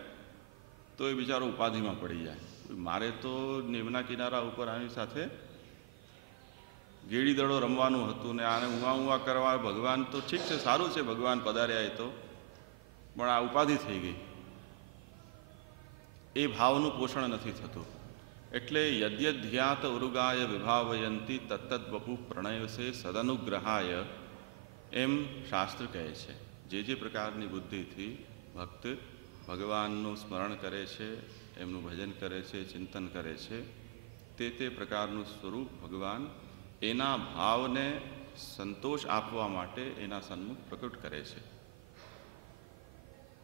તો એ બિચારો ઉપાધિમાં પડી જાય. મારે તો નેવના કિનારા ઉપર આની સાથે ગેડી દડો રમવાનું હતું ને આને ઉવા ઉવા કરવા, ભગવાન તો ઠીક છે, સારું છે ભગવાન પધાર્યા એ તો, પણ આ ઉપાધિ થઈ ગઈ. એ ભાવનું પોષણ નથી થતું. એટલે યદ્યધ્યાત ઉરુગાય વિભાવયંતી તત્તદ વપુ પ્રણયસે સદનુગ્રહાય, એમ શાસ્ત્ર કહે છે. જે પ્રકારની બુદ્ધિથી ભક્ત ભગવાનનું સ્મરણ કરે છે, એમનું ભજન કરે છે, ચિંતન કરે છે, તે પ્રકારનું સ્વરૂપ ભગવાન એના ભાવને સંતોષ આપવા માટે એના સન્મુખ પ્રકટ કરે છે.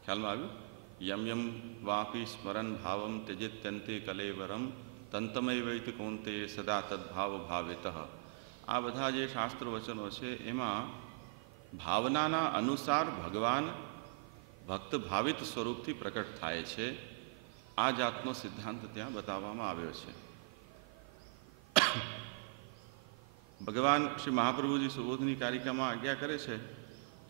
ખ્યાલમાં આવ્યું? યમ યમ વાપી સ્મરણ ભાવમ ત્યજિત્યંતે કલેવરમ તંતમય વૈત કોંતે સદા તદ્ભાવ ભાવિત. આ બધા જે શાસ્ત્ર વચનો છે એમાં ભાવનાના અનુસાર ભગવાન ભક્ત ભાવિત સ્વરૂપથી પ્રકટ થાય છે. આ જાતનો સિદ્ધાંત ત્યાં બતાવવામાં આવ્યો છે. ભગવાન શ્રી મહાપ્રભુજી સુબોધની કારિકામાં આજ્ઞા કરે છે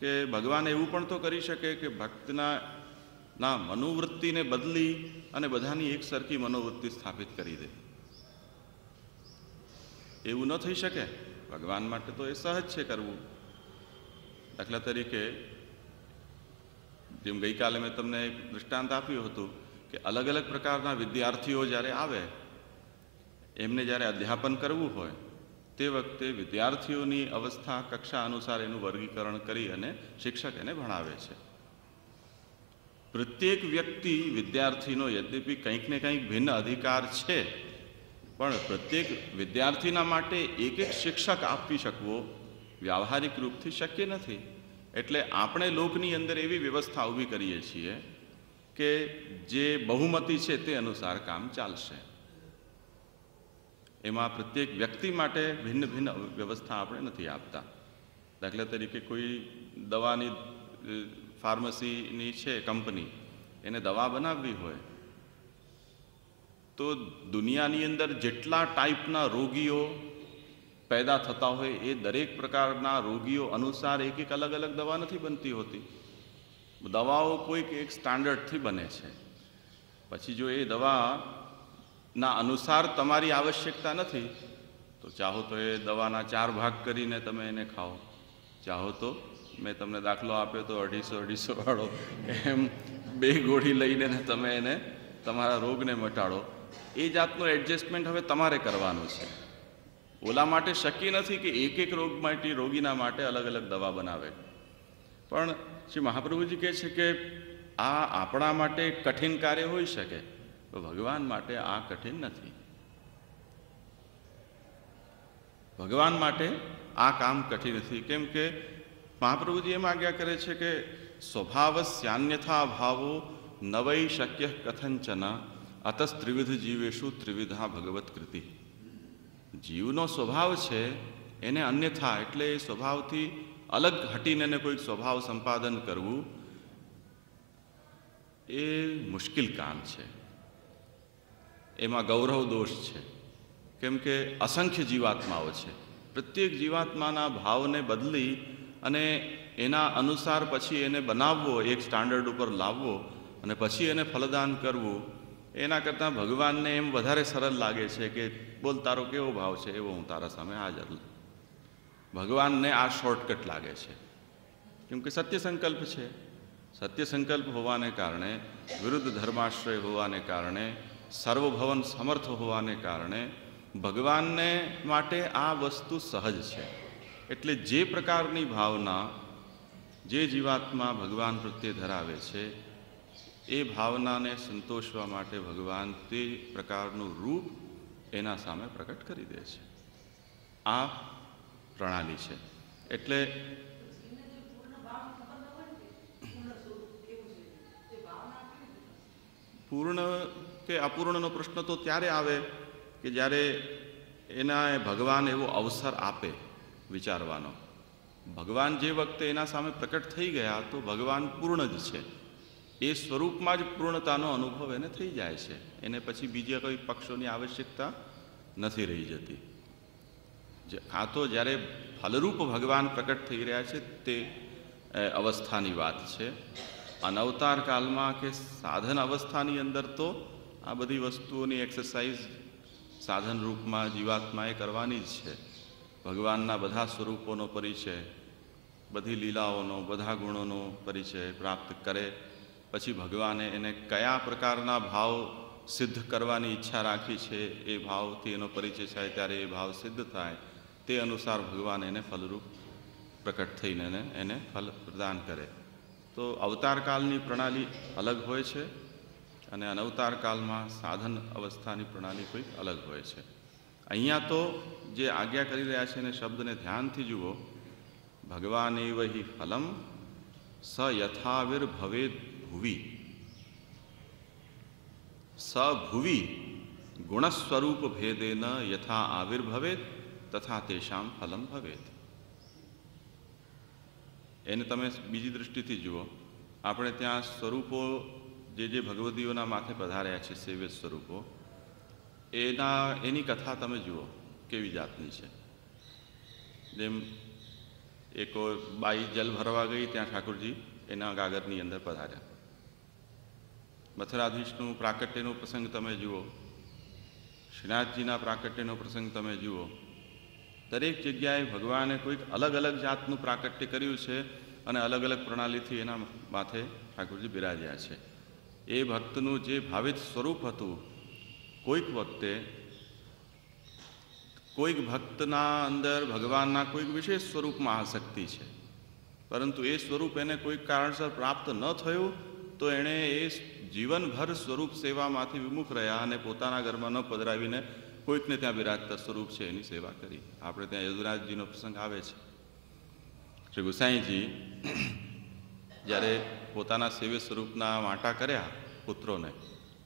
કે ભગવાન એવું પણ તો કરી શકે કે ભક્તના મનોવૃત્તિને બદલી અને બધાની એક સરખી મનોવૃત્તિ સ્થાપિત કરી દે. એવું ન થઈ શકે. ભગવાન માટે તો એ સહજ છે કરવું. દાખલા તરીકે જેમ ગઈકાલે મેં તમને એક દૃષ્ટાંત આપ્યું હતું કે અલગ અલગ પ્રકારના વિદ્યાર્થીઓ જ્યારે આવે, એમને જ્યારે અધ્યાપન કરવું હોય તે વખતે વિદ્યાર્થીઓની અવસ્થા કક્ષા અનુસાર એનું વર્ગીકરણ કરી અને શિક્ષક એને ભણાવે છે. પ્રત્યેક વ્યક્તિ વિદ્યાર્થીનો યદ્યપી કંઈક ને કંઈક ભિન્ન અધિકાર છે, પણ પ્રત્યેક વિદ્યાર્થીના માટે એક એક શિક્ષક આપી શકવો વ્યાવહારિક રૂપથી શક્ય નથી. એટલે આપણે લોકની અંદર એવી વ્યવસ્થા ઊભી કરીએ છીએ કે જે બહુમતી છે તે અનુસાર કામ ચાલશે. એમાં પ્રત્યેક વ્યક્તિ માટે ભિન્ન ભિન્ન વ્યવસ્થા આપણે નથી આપતા. દાખલા તરીકે કોઈ દવાની ફાર્મસીની છે કંપની, એને દવા બનાવવી હોય તો દુનિયાની અંદર જેટલા ટાઈપના રોગીઓ પેદા થતા હોય એ દરેક પ્રકારના રોગીઓ અનુસાર એક એક અલગ અલગ દવા નથી બનતી હોતી. દવાઓ કોઈક એક સ્ટાન્ડર્ડથી બને છે. પછી જો એ દવાના અનુસાર તમારી આવશ્યકતા નથી તો ચાહો તો એ દવાના 4 ભાગ કરીને તમે એને ખાઓ, ચાહો તો મેં તમને દાખલો આપ્યો તો 250 વાળો એમ 2 ગોળી લઈને તમે એને તમારા રોગને મટાડો. એ જાતનું એડજસ્ટમેન્ટ હવે તમારે કરવાનું છે. ઓલા માટે શક્ય નથી કે એક એક રોગ માટે રોગીના માટે અલગ અલગ દવા બનાવે. પણ શ્રી મહાપ્રભુજી કહે છે કે આ આપણા માટે કઠિન કાર્ય હોઈ શકે, તો ભગવાન માટે આ કઠિન નથી. ભગવાન માટે આ કામ કઠિન નથી. કેમ કે મહાપ્રભુજી એમ આજ્ઞા કરે છે કે સ્વભાવસ્યાન્યથા ભાવો નવૈ શક્ય કથંચન અતસ્ત્રિવિધ જીવેશુ ત્રિવિધા ભગવત કૃતિ. જીવનો સ્વભાવ છે એને અન્યથા એટલે એ સ્વભાવથી અલગ હટીને કોઈક સ્વભાવ સંપાદન કરવું એ મુશ્કેલ કામ છે. એમાં ગૌરવ દોષ છે. કેમ કે અસંખ્ય જીવાત્માઓ છે. પ્રત્યેક જીવાત્માના ભાવને બદલી અને એના અનુસાર પછી એને બનાવવો, એક સ્ટાન્ડર્ડ ઉપર લાવવો અને પછી એને ફલદાન કરવું, એના કરતાં ભગવાનને એમ વધારે સરળ લાગે છે કે બોલ તારો કેવો ભાવ છે એવો હું તારા સામે હાજર. ભગવાનને આ શોર્ટકટ લાગે છે. કેમ કે સત્ય સંકલ્પ છે. સત્ય સંકલ્પ હોવાને કારણે, વિરુદ્ધ ધર્માશ્રય હોવાને કારણે, સર્વભવન સમર્થ હોવાને કારણે ભગવાનને માટે આ વસ્તુ સહજ છે. એટલે જે પ્રકારની ભાવના જે જીવાત્મા ભગવાન પ્રત્યે ધરાવે છે એ ભાવનાને સંતોષવા માટે ભગવાન તે પ્રકારનું રૂપ એના સામે પ્રકટ કરી દે છે. આ પ્રણાલી છે. એટલે પૂર્ણ કે અપૂર્ણનો પ્રશ્ન તો ત્યારે આવે કે જ્યારે એના ભગવાન એવો અવસર આપે વિચારવાનો. ભગવાન જે વખતે એના સામે પ્રકટ થઈ ગયા તો ભગવાન પૂર્ણ જ છે. એ સ્વરૂપમાં જ પૂર્ણતાનો અનુભવ એને થઈ જાય છે. એને પછી બીજા કોઈ પક્ષોની આવશ્યકતા નથી રહી જતી. કાં તો જ્યારે ફલરૂપ ભગવાન પ્રકટ થઈ રહ્યા છે તે અવસ્થાની વાત છે. અનવતાર કાળમાં કે સાધન અવસ્થાની અંદર તો આ બધી વસ્તુઓની એક્સરસાઇઝ સાધન રૂપમાં જીવાત્માએ કરવાની જ છે. ભગવાનના બધા સ્વરૂપોનો પરિચય, બધી લીલાઓનો, બધા ગુણોનો પરિચય પ્રાપ્ત કરે. પછી ભગવાને એને કયા પ્રકારના ભાવ સિદ્ધ કરવાની ઈચ્છા રાખી છે એ ભાવથી એનો પરિચય થાય ત્યારે એ ભાવ સિદ્ધ થાય. તે અનુસાર ભગવાન એને ફલરૂપ પ્રકટ થઈને એને ફલ પ્રદાન કરે. તો અવતારકાળની પ્રણાલી અલગ હોય છે અને અનવતાર કાળમાં સાધન અવસ્થાની પ્રણાલી કોઈક અલગ હોય છે. અહીંયા તો જે આજ્ઞા કરી રહ્યા છે એને શબ્દને ધ્યાનથી જુઓ. ભગવાનેવ હિ ફલમ સ યથાવિર્ભવેદ ભુવિ સ ભુવિ ગુણસ્વરૂપ ભેદેન યથા આવિર્ભવેત તથા તેષામ ફલમ ભવેત. એને તમે બીજી દૃષ્ટિથી જુઓ. આપણે ત્યાં સ્વરૂપો જે ભગવદીઓના માથે પધાર્યા છે, સેવ્ય સ્વરૂપો, એની કથા તમે જુઓ કેવી જાતની છે. જેમ એક બાઈ જલ ભરવા ગઈ, ત્યાં ઠાકોરજી એના ગાગરની અંદર પધાર્યા. મથુરાધીશનું પ્રાકટ્યનો પ્રસંગ તમે જુઓ, શ્રીનાથજીના પ્રાકટ્યનો પ્રસંગ તમે જુઓ. દરેક જગ્યાએ ભગવાને કોઈક અલગ અલગ જાતનું પ્રાકટ્ય કર્યું છે અને અલગ અલગ પ્રણાલીથી એના માથે ઠાકોરજી બિરાજ્યા છે. એ ભક્તનું જે ભાવિત સ્વરૂપ હતું, કોઈક વખતે કોઈક ભક્તના અંદર ભગવાનના કોઈક વિશેષ સ્વરૂપમાં આસક્તિ છે, પરંતુ એ સ્વરૂપ એને કોઈક કારણસર પ્રાપ્ત ન થયું તો એણે એ જીવનભર સ્વરૂપ સેવામાંથી વિમુખ રહ્યા અને પોતાના ઘરમાં ન પધરાવીને કોઈકને ત્યાં બિરાજતા સ્વરૂપ છે એની સેવા કરી. આપણે ત્યાં યદુરાજજીનો પ્રસંગ આવે છે. શ્રી ગુસાઈજી જ્યારે પોતાના સેવ્ય સ્વરૂપના વાંટા કર્યા પુત્રોને,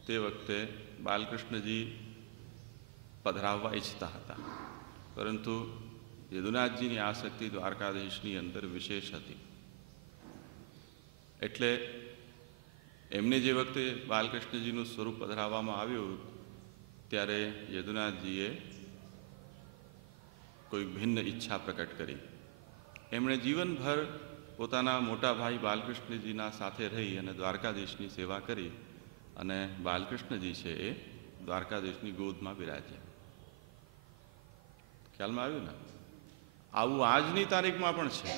તે વખતે બાલકૃષ્ણજી પધરાવવા ઈચ્છતા હતા, પરંતુ યદુનાથજીની આસક્તિ દ્વારકાધીશની અંદર વિશેષ હતી. એટલે એમને જે વખતે બાલકૃષ્ણજીનું સ્વરૂપ પધરાવવામાં આવ્યું ત્યારે યદુનાથજીએ કોઈ ભિન્ન ઈચ્છા પ્રકટ કરી. એમણે જીવનભર પોતાના મોટા ભાઈ બાલકૃષ્ણજીના સાથે રહી અને દ્વારકાધીશની સેવા કરી અને બાલકૃષ્ણજી છે એ દ્વારકાધીશની ગોદમાં બિરાજ્યા. ખ્યાલમાં આવ્યું ને? આવું આજની તારીખમાં પણ છે.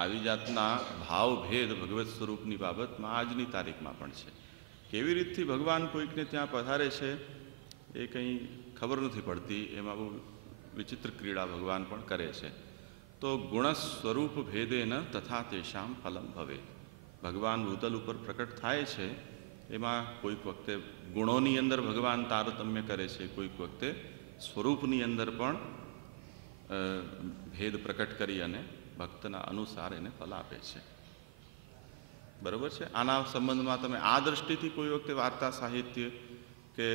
આવી જાતના ભાવભેદ ભગવત સ્વરૂપની બાબતમાં આજની તારીખમાં પણ છે. કેવી રીતથી ભગવાન કોઈકને ત્યાં પધારે છે એ કંઈ ખબર નથી પડતી. એમાં બહુ વિચિત્ર ક્રીડા ભગવાન પણ કરે છે. તો ગુણ સ્વરૂપ ભેદેન તથા તેષામ ફલમ ભવે. ભગવાન ભૂતલ ઉપર પ્રકટ થાય છે, એમાં કોઈક વખતે ગુણોની અંદર ભગવાન તારતમ્ય કરે છે, કોઈક વખતે સ્વરૂપની અંદર પણ ભેદ પ્રકટ કરી અને ભક્તના અનુસાર એને ફલ આપે છે. બરાબર છે? આના સંબંધમાં તમે આ દૃષ્ટિથી કોઈ વખતે વાર્તા સાહિત્ય કે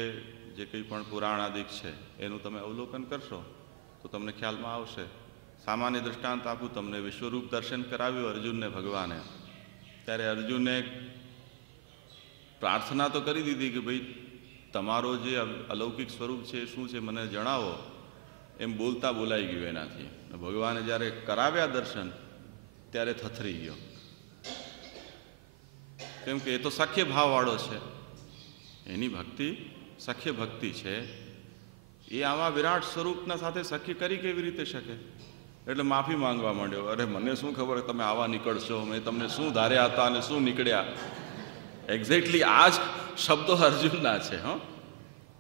જે કંઈ પણ પુરાણાદિક છે એનું તમે અવલોકન કરશો તો તમને ખ્યાલમાં આવશે. સામાન્ય દૃષ્ટાંત આપું તમને. વિશ્વરૂપ દર્શન કરાવ્યું અર્જુનને ભગવાને, ત્યારે અર્જુને પ્રાર્થના તો કરી દીધી કે ભાઈ તમારો જે અલૌકિક સ્વરૂપ છે શું છે મને જણાવો, એમ બોલતા બોલાઈ ગયું એનાથી. ભગવાને જ્યારે કરાવ્યા દર્શન ત્યારે થથરી ગયો, કેમ કે એ તો સખ્ય ભાવવાળો છે, એની ભક્તિ સખ્ય ભક્તિ છે. એ આવા વિરાટ સ્વરૂપના સાથે સખ્ય કરી કેવી રીતે શકે? એટલે માફી માંગવા માંડ્યો. અરે મને શું ખબર તમે આવા નીકળશો, મેં તમને શું ધાર્યા હતા અને શું નીકળ્યા. એક્ઝેક્ટલી આ જ શબ્દો અર્જુનના છે.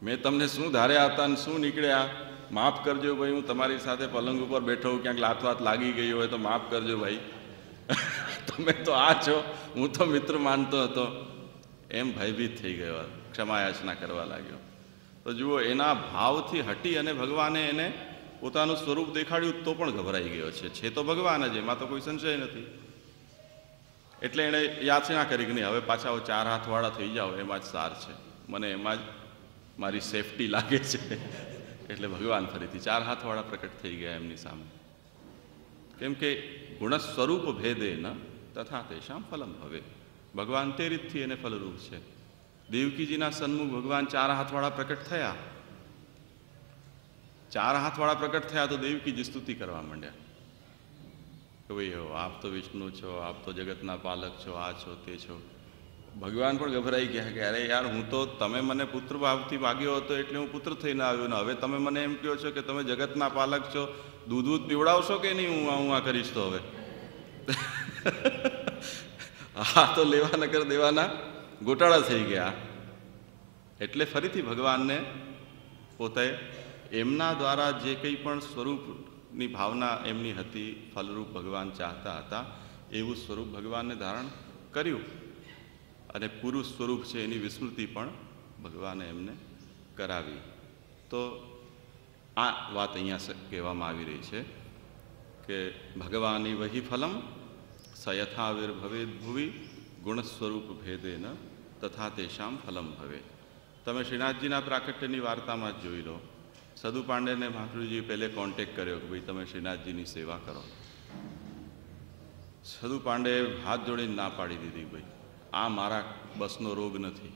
મેં તમને શું ધાર્યા હતા ને શું નીકળ્યા, માફ કરજો ભાઈ, હું તમારી સાથે પલંગ ઉપર બેઠો હું, ક્યાંક લાત વાત લાગી ગઈ હોય તો માફ કરજો ભાઈ. તમે તો આ છો, હું તો મિત્ર માનતો હતો. એમ ભયભીત થઈ ગયો, ક્ષમા યાચના કરવા લાગ્યો. તો જુઓ, એના ભાવથી હટી અને ભગવાને એને પોતાનું સ્વરૂપ દેખાડ્યું તો પણ ગભરાઈ ગયો છે તો ભગવાન જ, એમાં તો કોઈ સંશય નથી. એટલે એણે યાચના કરી કે નહીં, હવે પાછા 4 હાથવાળા થઈ જાઓ, એમાં જ સાર છે, મને એમાં જ મારી સેફટી લાગે છે. એટલે ભગવાન ફરીથી 4 હાથવાળા પ્રકટ થઈ ગયા એમની સામે. કેમ કે ગુણ સ્વરૂપ ભેદે ન તથા તેષામ ફલમ ભવે. ભગવાન તે રીતથી એને ફલરૂપ છે. દેવકીજીના સન્મુખ ભગવાન 4 હાથવાળા પ્રકટ થયા. 4 હાથવાળા પ્રકટ થયા તો દેવકીજી સ્તુતિ કરવા માંડ્યા કે ભાઈ આપ તો વિષ્ણુ છો, આપ તો જગતના પાલક છો, આ છો તે છો. ભગવાન પણ ગભરાઈ ગયા કે અરે યાર, હું તો તમે મને પુત્ર ભાવથી માગ્યો હતો એટલે હું પુત્ર થઈને આવ્યો ને હવે તમે મને એમ કહો છો કે તમે જગતના પાલક છો, દૂધ પીવડાવશો કે નહીં? હું આ કરીશ તો હવે. હા, તો લેવા નકર દેવાના ગોટાળા થઈ ગયા. એટલે ફરીથી ભગવાનને પોતે એમના દ્વારા જે કંઈ પણ સ્વરૂપની ભાવના એમની હતી, ફલરૂપ ભગવાન ચાહતા હતા, એવું સ્વરૂપ ભગવાનને ધારણ કર્યું. અને પૂરું સ્વરૂપ છે એની વિસ્મૃતિ પણ ભગવાને એમને કરાવી. તો આ વાત અહીંયા કહેવામાં આવી રહી છે કે ભગવાની વહી ફલમ સયથાવિર ભવેદ ભુવિ ગુણ સ્વરૂપ ભેદેન તથા તેષામ ફલમ ભવે. તમે શ્રીનાથજીના પ્રાકટ્યની વાર્તામાં જ જોઈ લો. સદુ પાંડેને મહાપ્રભુજી પહેલે કોન્ટેક્ટ કર્યો કે ભાઈ તમે શ્રીનાથજીની સેવા કરો. સદુ પાંડે હાથ જોડીને ના પાડી દીધી, ભાઈ આ મારા બસનો રોગ નથી.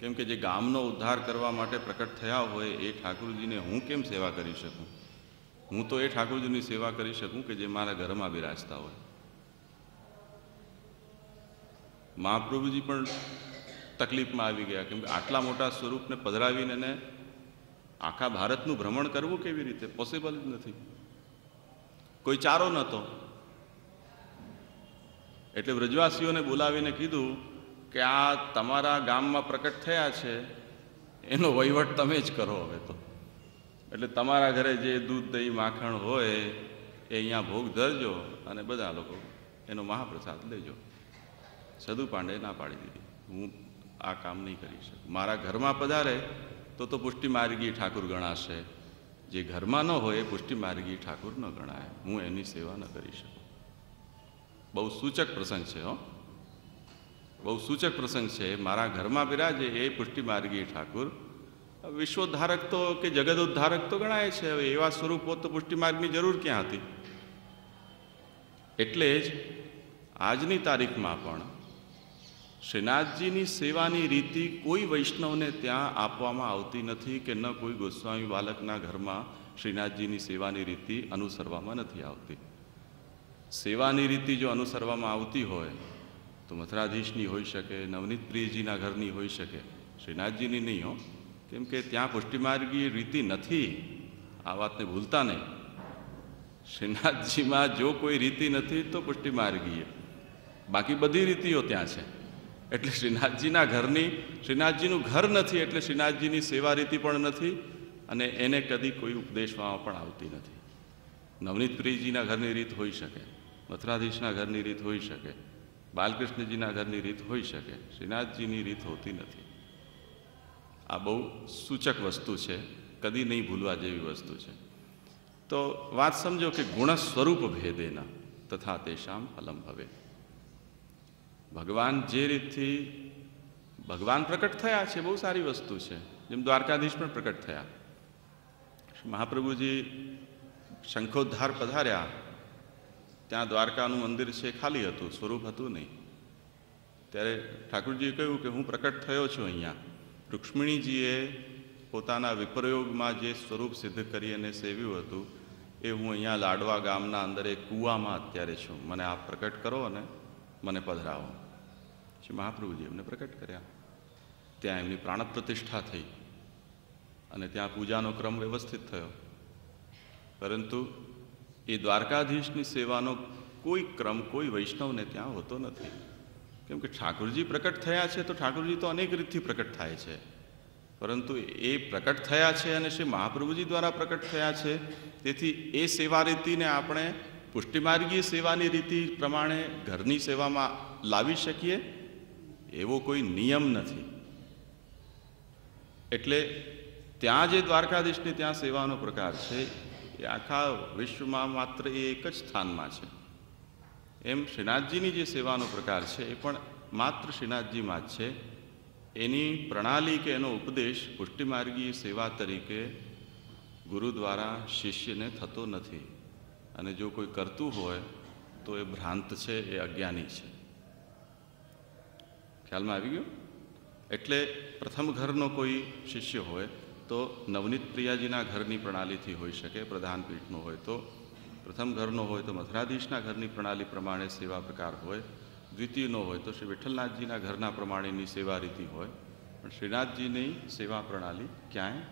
કેમ કે જે ગામનો ઉદ્ધાર કરવા માટે પ્રકટ થયા હોય એ ઠાકોરજીને હું કેમ સેવા કરી શકું? હું તો એ ઠાકોરજીની સેવા કરી શકું કે જે મારા ઘરમાં બિરાજતા હોય. મહાપ્રભુજી પણ તકલીફમાં આવી ગયા, કેમ કે આટલા મોટા સ્વરૂપને પધરાવીને એને આખા ભારતનું ભ્રમણ કરવું કેવી રીતે? પોસિબલ જ નથી. કોઈ ચારો નહોતો. એટલે વ્રજવાસીઓને બોલાવીને કીધું કે આ તમારા ગામમાં પ્રકટ થયા છે, એનો વહીવટ તમે જ કરો હવે તો. એટલે તમારા ઘરે જે દૂધ દહીં માખણ હોય એ અહીંયા ભોગ ધરજો અને બધા લોકો એનો મહાપ્રસાદ લેજો. સદુ પાંડે ના પાડી દીધી, હું આ કામ નહીં કરી શકું. મારા ઘરમાં પધારે તો પુષ્ટિ માર્ગી ઠાકુર ગણાશે, જે ઘરમાં ન હોય એ પુષ્ટિ માર્ગી ઠાકુર ન ગણાય. હું એની સેવા ન કરી શકું. બહુ સૂચક પ્રસંગ છે. બહુ સૂચક પ્રસંગ છે. મારા ઘરમાં બિરાજે એ પુષ્ટિ માર્ગી ઠાકુર વિશ્વોદ્ધારક તો કે જગત ઉદ્ધારક તો ગણાય છે. હવે એવા સ્વરૂપો તો પુષ્ટિ માર્ગની જરૂર ક્યાં હતી? એટલે જ આજની તારીખમાં પણ શ્રીનાથજીની સેવાની રીતિ કોઈ વૈષ્ણવને ત્યાં આપવામાં આવતી નથી કે ન કોઈ ગોસ્વામી બાલકના ઘરમાં શ્રીનાથજીની સેવાની રીતિ અનુસરવામાં નથી આવતી. સેવાની રીતિ જો અનુસરવામાં આવતી હોય તો મથુરાધીશની હોઈ શકે, નવનીત પ્રિયજીના ઘરની હોઈ શકે, શ્રીનાથજીની નહીં હો. કેમ કે ત્યાં પુષ્ટિમાર્ગી રીતિ નથી. આ વાતને ભૂલતા નહીં. શ્રીનાથજીમાં જો કોઈ રીતિ નથી તો પુષ્ટિમાર્ગીય, બાકી બધી રીતિઓ ત્યાં છે. એટલે શ્રીનાથજીના ઘરની, શ્રીનાથજીનું ઘર નથી એટલે શ્રીનાથજીની સેવા રીતિ પણ નથી અને એને કદી કોઈ ઉપદેશવામાં પણ આવતી નથી. નવનીત પ્રિયજીના ઘરની રીત હોઈ શકે, મથુરાધીશના ઘરની રીત હોઈ શકે, બાલકૃષ્ણજીના ઘરની રીત હોઈ શકે, શ્રીનાથજીની રીત હોતી નથી. આ બહુ સૂચક વસ્તુ છે, કદી નહીં ભૂલવા જેવી વસ્તુ છે. તો વાત સમજો કે ગુણ સ્વરૂપ ભેદેન તથા તેષામ ફલમ ભવે. ભગવાન જે રીતથી ભગવાન પ્રકટ થયા છે બહુ સારી વસ્તુ છે. જેમ દ્વારકાધીશ પણ પ્રકટ થયા. મહાપ્રભુજી શંખોદ્ધાર પધાર્યા, ત્યાં દ્વારકાનું મંદિર છે ખાલી હતું, સ્વરૂપ હતું નહીં. ત્યારે ઠાકુરજીએ કહ્યું કે હું પ્રકટ થયો છું અહીંયા. રૂક્ષ્મણીજીએ પોતાના વિપ્રયોગમાં જે સ્વરૂપ સિદ્ધ કરી અને સેવ્યું હતું એ હું અહીંયા લાડવા ગામના અંદર એક કૂવામાં અત્યારે છું, મને આપ પ્રકટ કરો અને મને પધરાવો. પછી મહાપ્રભુજી એમને પ્રકટ કર્યા. ત્યાં એમની પ્રાણ પ્રતિષ્ઠા થઈ અને ત્યાં પૂજાનો ક્રમ વ્યવસ્થિત થયો. પરંતુ એ દ્વારકાધીશની સેવાનો કોઈ ક્રમ કોઈ વૈષ્ણવને ત્યાં હોતો નથી. કેમ કે ઠાકોરજી પ્રકટ થયા છે તો ઠાકોરજી તો અનેક રીતથી પ્રકટ થાય છે. પરંતુ એ પ્રકટ થયા છે અને શ્રી મહાપ્રભુજી દ્વારા પ્રકટ થયા છે. તેથી એ સેવા રીતિને આપણે પુષ્ટિમાર્ગીય સેવાની રીતિ પ્રમાણે ઘરની સેવામાં લાવી શકીએ એવો કોઈ નિયમ નથી. એટલે ત્યાં જે દ્વારકાધીશની ત્યાં સેવાનો પ્રકાર છે એ આખા વિશ્વમાં માત્ર એ એક જ સ્થાનમાં છે. એમ શ્રીનાથજીની જે સેવાનો પ્રકાર છે એ પણ માત્ર શ્રીનાથજીમાં જ છે. એની પ્રણાલી કે એનો ઉપદેશ પુષ્ટિમાર્ગીય સેવા તરીકે ગુરુ દ્વારા શિષ્યને થતો નથી. અને જો કોઈ કરતું હોય તો એ ભ્રાંત છે, એ અજ્ઞાની છે. ખ્યાલમાં આવી ગયું? એટલે પ્રથમ ઘરનો કોઈ શિષ્ય હોય તો નવનીત પ્રિયાજીના ઘરની પ્રણાલીથી હોઈ શકે, પ્રધાન પીઠનો હોય તો. પ્રથમ ઘરનો હોય તો મથુરાધીશના ઘરની પ્રણાલી પ્રમાણે સેવા પ્રકાર હોય. દ્વિતીયનો હોય તો શ્રી વિઠ્ઠલનાથજીના ઘરના પ્રમાણેની સેવા રીતિ હોય. પણ શ્રીનાથજીની સેવા પ્રણાલી ક્યાંય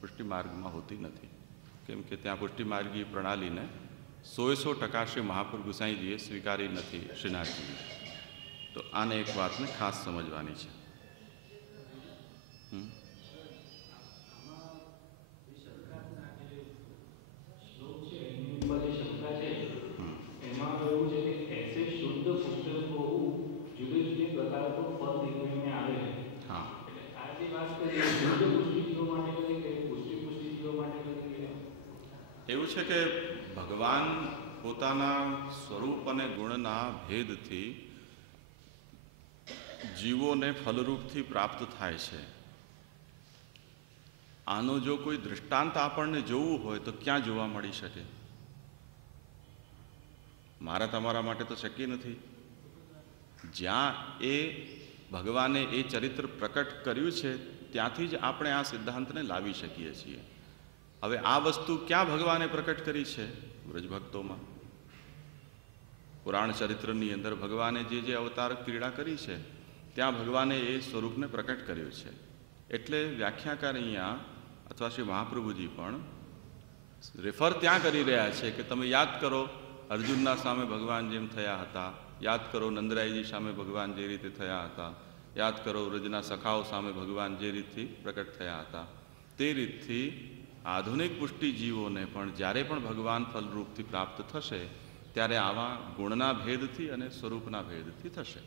પુષ્ટિમાર્ગમાં હોતી નથી. કેમ કે ત્યાં પુષ્ટિમાર્ગી પ્રણાલીને 100% શ્રી મહાપુરુષ ગુસાઈજીએ સ્વીકારી નથી શ્રીનાથજીએ. તો આને એક વાતને ખાસ સમજવાની છે. એવું છે કે ભગવાન પોતાના સ્વરૂપ અને ગુણના ભેદથી જીવોને ફલરૂપથી પ્રાપ્ત થાય છે. આનો જો કોઈ દૃષ્ટાંત આપણને જોવું હોય તો ક્યાં જોવા મળી શકે? મારા તમારા માટે તો શક્ય નથી. જ્યાં એ ભગવાને એ ચરિત્ર પ્રકટ કર્યું છે ત્યાંથી જ આપણે આ સિદ્ધાંતને લાવી શકીએ છીએ. હવે આ વસ્તુ ક્યાં ભગવાને પ્રકટ કરી છે? વ્રજભક્તોમાં. પુરાણ ચરિત્રની અંદર ભગવાને જે અવતાર ક્રીડા કરી છે ત્યાં ભગવાને એ સ્વરૂપને પ્રકટ કર્યું છે. એટલે વ્યાખ્યાકાર અહીંયા અથવા શ્રી મહાપ્રભુજી પણ રેફર ત્યાં કરી રહ્યા છે કે તમે યાદ કરો અર્જુનના સામે ભગવાન જેમ થયા હતા, યાદ કરો નંદરાયજી સામે ભગવાન જે રીતે થયા હતા, યાદ કરો વ્રજના સખાઓ સામે ભગવાન જે રીતથી પ્રકટ થયા હતા. તે રીતથી આધુનિક પુષ્ટિજીવોને પણ જ્યારે પણ ભગવાન ફલરૂપથી પ્રાપ્ત થશે ત્યારે આવા ગુણના ભેદથી અને સ્વરૂપના ભેદથી થશે.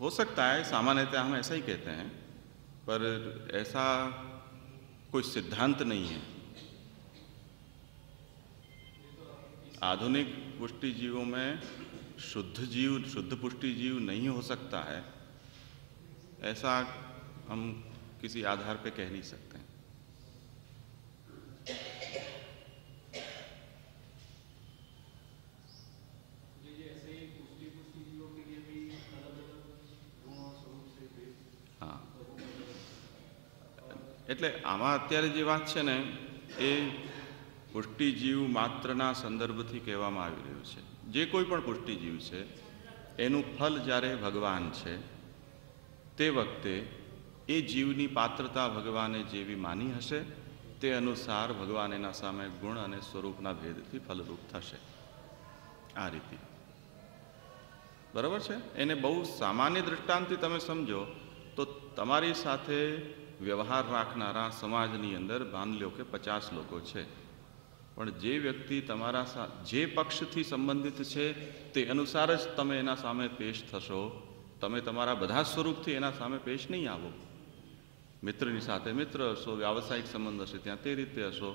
हो सकता है, सामान्यतः हम ऐसा ही कहते हैं, पर ऐसा कोई सिद्धांत नहीं है. आधुनिक पुष्टि जीवों में शुद्ध पुष्टि जीव नहीं हो सकता है, ऐसा हम किसी आधार पे कह नहीं सकते हैं. हाँ, એટલે આમાં અત્યારે જે વાત છે ને એ પુષ્ટિજીવ માત્રના સંદર્ભથી કહેવામાં આવી રહ્યું છે. જે કોઈ પણ પુષ્ટિજીવ છે એનું ફલ જ્યારે ભગવાન છે તે વખતે એ જીવની પાત્રતા ભગવાને જેવી માની હશે તે અનુસાર ભગવાન એના સામે ગુણ અને સ્વરૂપના ભેદથી ફલરૂપ થશે. આ રીતે બરાબર છે. એને બહુ સામાન્ય દૃષ્ટાંતથી તમે સમજો તો તમારી સાથે વ્યવહાર રાખનારા સમાજની અંદર માની લો કે 50 લોકો છે, પણ જે વ્યક્તિ તમારા જે પક્ષથી સંબંધિત છે તે અનુસાર જ તમે એના સામે પેશ થશો. તમે તમારા બધા સ્વરૂપથી એના સામે પેશ નહીં આવો. મિત્રની સાથે મિત્ર હશો, વ્યાવસાયિક સંબંધ હશે ત્યાં તે રીતે હશો,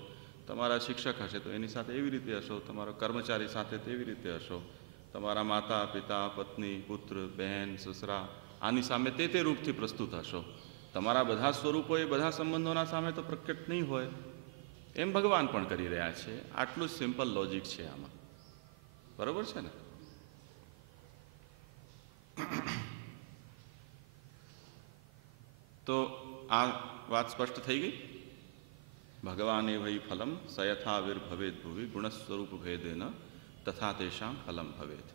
તમારા શિક્ષક હશે તો એની સાથે એવી રીતે હશો, તમારો કર્મચારી સાથે તેવી રીતે હશો, તમારા માતા પિતા પત્ની પુત્ર બહેન સસરા આની સામે તે રૂપથી પ્રસ્તુત હશો. તમારા બધા સ્વરૂપો એ બધા સંબંધોના સામે તો પ્રકટ નહીં હોય. એમ ભગવાન પણ કરી રહ્યા છે. આટલું જ સિમ્પલ લોજિક છે આમાં. બરાબર છે ને? તો આ વાત સ્પષ્ટ થઈ ગઈ. ભગવાને વહી ફલમ સયથાવિર્ભવેદ ભુવિ ગુણસ્વરૂપ ભેદેન તથા તેષામ ફલમ ભવેદ.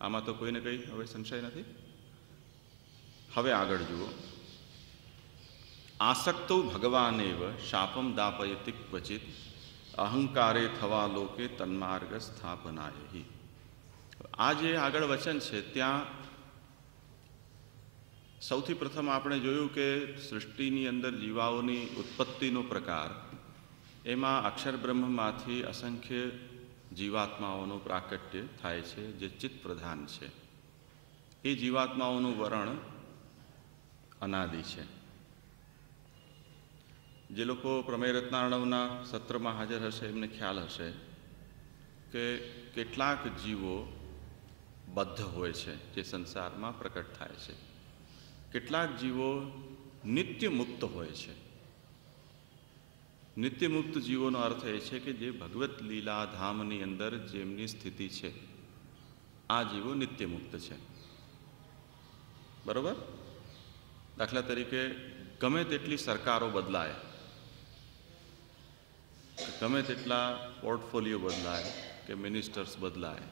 આમાં તો કોઈને કંઈ હવે સંશય નથી. હવે આગળ જુઓ. આસક્તો ભગવાનેવ શાપમ દાપયતિ ક્વચિત અહંકારે થવા લોકે તન્માર્ગ સ્થાપનાય. આ જે આગળ વચન છે ત્યાં સૌથી પ્રથમ આપણે જોયું કે સૃષ્ટિની અંદર જીવાઓની ઉત્પત્તિનો પ્રકાર, એમાં અક્ષર બ્રહ્મમાંથી અસંખ્ય જીવાત્માઓનું પ્રાકટ્ય થાય છે, જે ચિત્ત પ્રધાન છે. એ જીવાત્માઓનું વરણ અનાદિ છે. જે લોકો પ્રમેય રત્નાર્ણવના સત્રમાં હાજર હશે એમને ખ્યાલ હશે કે કેટલાક જીવો બદ્ધ હોય છે, જે સંસારમાં પ્રકટ થાય છે. કેટલાક જીવો નિત્ય મુક્ત હોય છે. નિત્ય મુક્ત જીવોનો અર્થ એ છે કે જે ભગવત લીલા ધામની અંદર જેમની સ્થિતિ છે, આ જીવો નિત્ય મુક્ત છે. બરોબર? દાખલા તરીકે ગમે તેટલી સરકારો બદલાય, ગમે તેટલા પોર્ટફોલિયો બદલાય કે મિનિસ્ટર્સ બદલાય,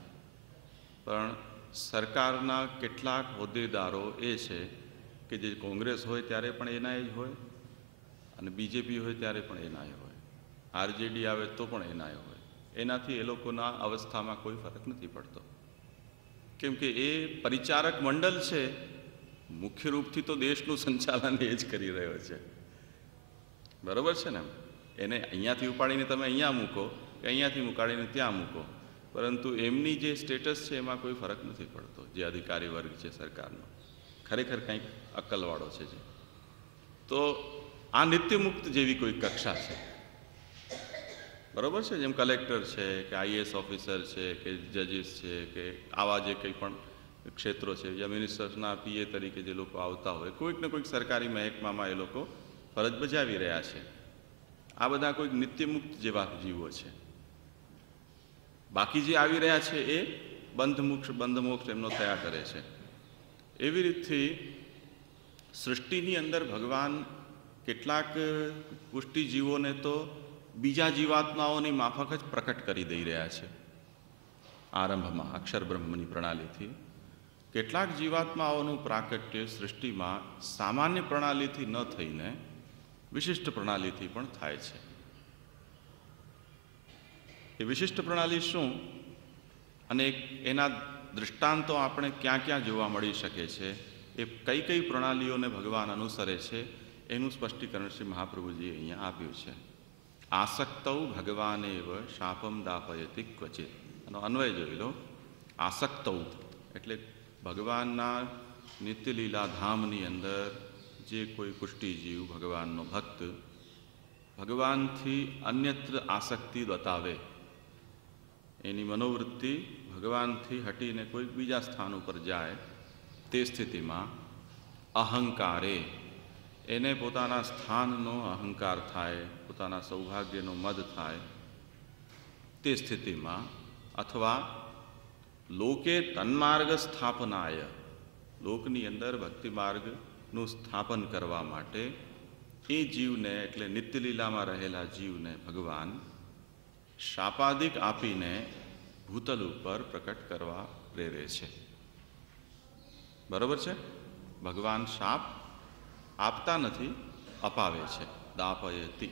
પણ સરકારના કેટલાક હોદ્દેદારો એ છે કે જે કોંગ્રેસ હોય ત્યારે પણ એના જ હોય, અને બીજેપી હોય ત્યારે પણ એના હોય, આરજેડી આવે તો પણ એના હોય. એનાથી એ લોકોના અવસ્થામાં કોઈ ફરક નથી પડતો, કેમ કે એ પરિચારક મંડળ છે. મુખ્ય રૂપથી તો દેશનું સંચાલન એ જ કરી રહ્યો છે. બરાબર છે ને? એને અહીંયાથી ઉપાડીને તમે અહીંયા મૂકો કે અહીંયાથી ઉપાડીને ત્યાં મૂકો, પરંતુ એમની જે સ્ટેટસ છે એમાં કોઈ ફરક નથી પડતો. જે અધિકારી વર્ગ છે સરકારનો, ખરેખર કંઈક અક્કલવાળો છે. જે તો આ નિત્યમુક્ત જેવી કોઈ કક્ષા છે. બરાબર છે? જેમ કલેક્ટર છે કે આઈએએસ ઓફિસર છે કે જજીસ છે કે આવા જે કંઈ પણ ક્ષેત્રો છે, યા મિનિસ્ટર્સના પીએ તરીકે જે લોકો આવતા હોય, કોઈક ને કોઈક સરકારી મહેકમામાં એ લોકો ફરજ બજાવી રહ્યા છે. આ બધા કોઈક નિત્યમુક્ત જેવા જીવો છે. બાકી જે આવી રહ્યા છે એ બંધમોક્ષ એમનો થયા કરે છે. એવી રીતથી સૃષ્ટિની અંદર ભગવાન કેટલાક પુષ્ટિજીવોને તો બીજા જીવાત્માઓની માફક જ પ્રકટ કરી દઈ રહ્યા છે. આરંભમાં અક્ષર બ્રહ્મની પ્રણાલીથી કેટલાક જીવાત્માઓનું પ્રાકટ્ય સૃષ્ટિમાં સામાન્ય પ્રણાલીથી ન થઈને વિશિષ્ટ પ્રણાલીથી પણ થાય છે. એ વિશિષ્ટ પ્રણાલી શું અને એના દૃષ્ટાંતો આપણે ક્યાં ક્યાં જોવા મળી શકે છે, એ કઈ કઈ પ્રણાલીઓને ભગવાન અનુસરે છે, એનું સ્પષ્ટીકરણ શ્રી મહાપ્રભુજીએ અહીંયા આપ્યું છે. આસક્તૌ ભગવાનેવ શાપમ દાપયતિ ક્વચિત. આનો અન્વય જોઈ લો. આસક્તૌ એટલે ભગવાનના નિત્યલીલા ધામની અંદર જે કોઈ પુષ્ટિજીવ ભગવાનનો ભક્ત ભગવાનથી અન્યત્ર આસક્તિ બતાવે, એની મનોવૃત્તિ ભગવાનથી હટીને કોઈ બીજા સ્થાન ઉપર જાય, તે સ્થિતિમાં અહંકારે એને પોતાના સ્થાનનો અહંકાર થાય, પોતાના સૌભાગ્યનો મદ થાય, તે સ્થિતિમાં અથવા લોકે તન્માર્ગ સ્થાપનાય, લોકની અંદર ભક્તિ માર્ગનું સ્થાપન કરવા માટે એ જીવને એટલે નિત્યલીલામાં રહેલા જીવને ભગવાન શાપાદિક આપીને ભૂતલ ઉપર પ્રકટ કરવા પ્રેરે છે. બરાબર છે? ભગવાન શાપ આપતા નથી, અપાવે છે. દાપયતિ,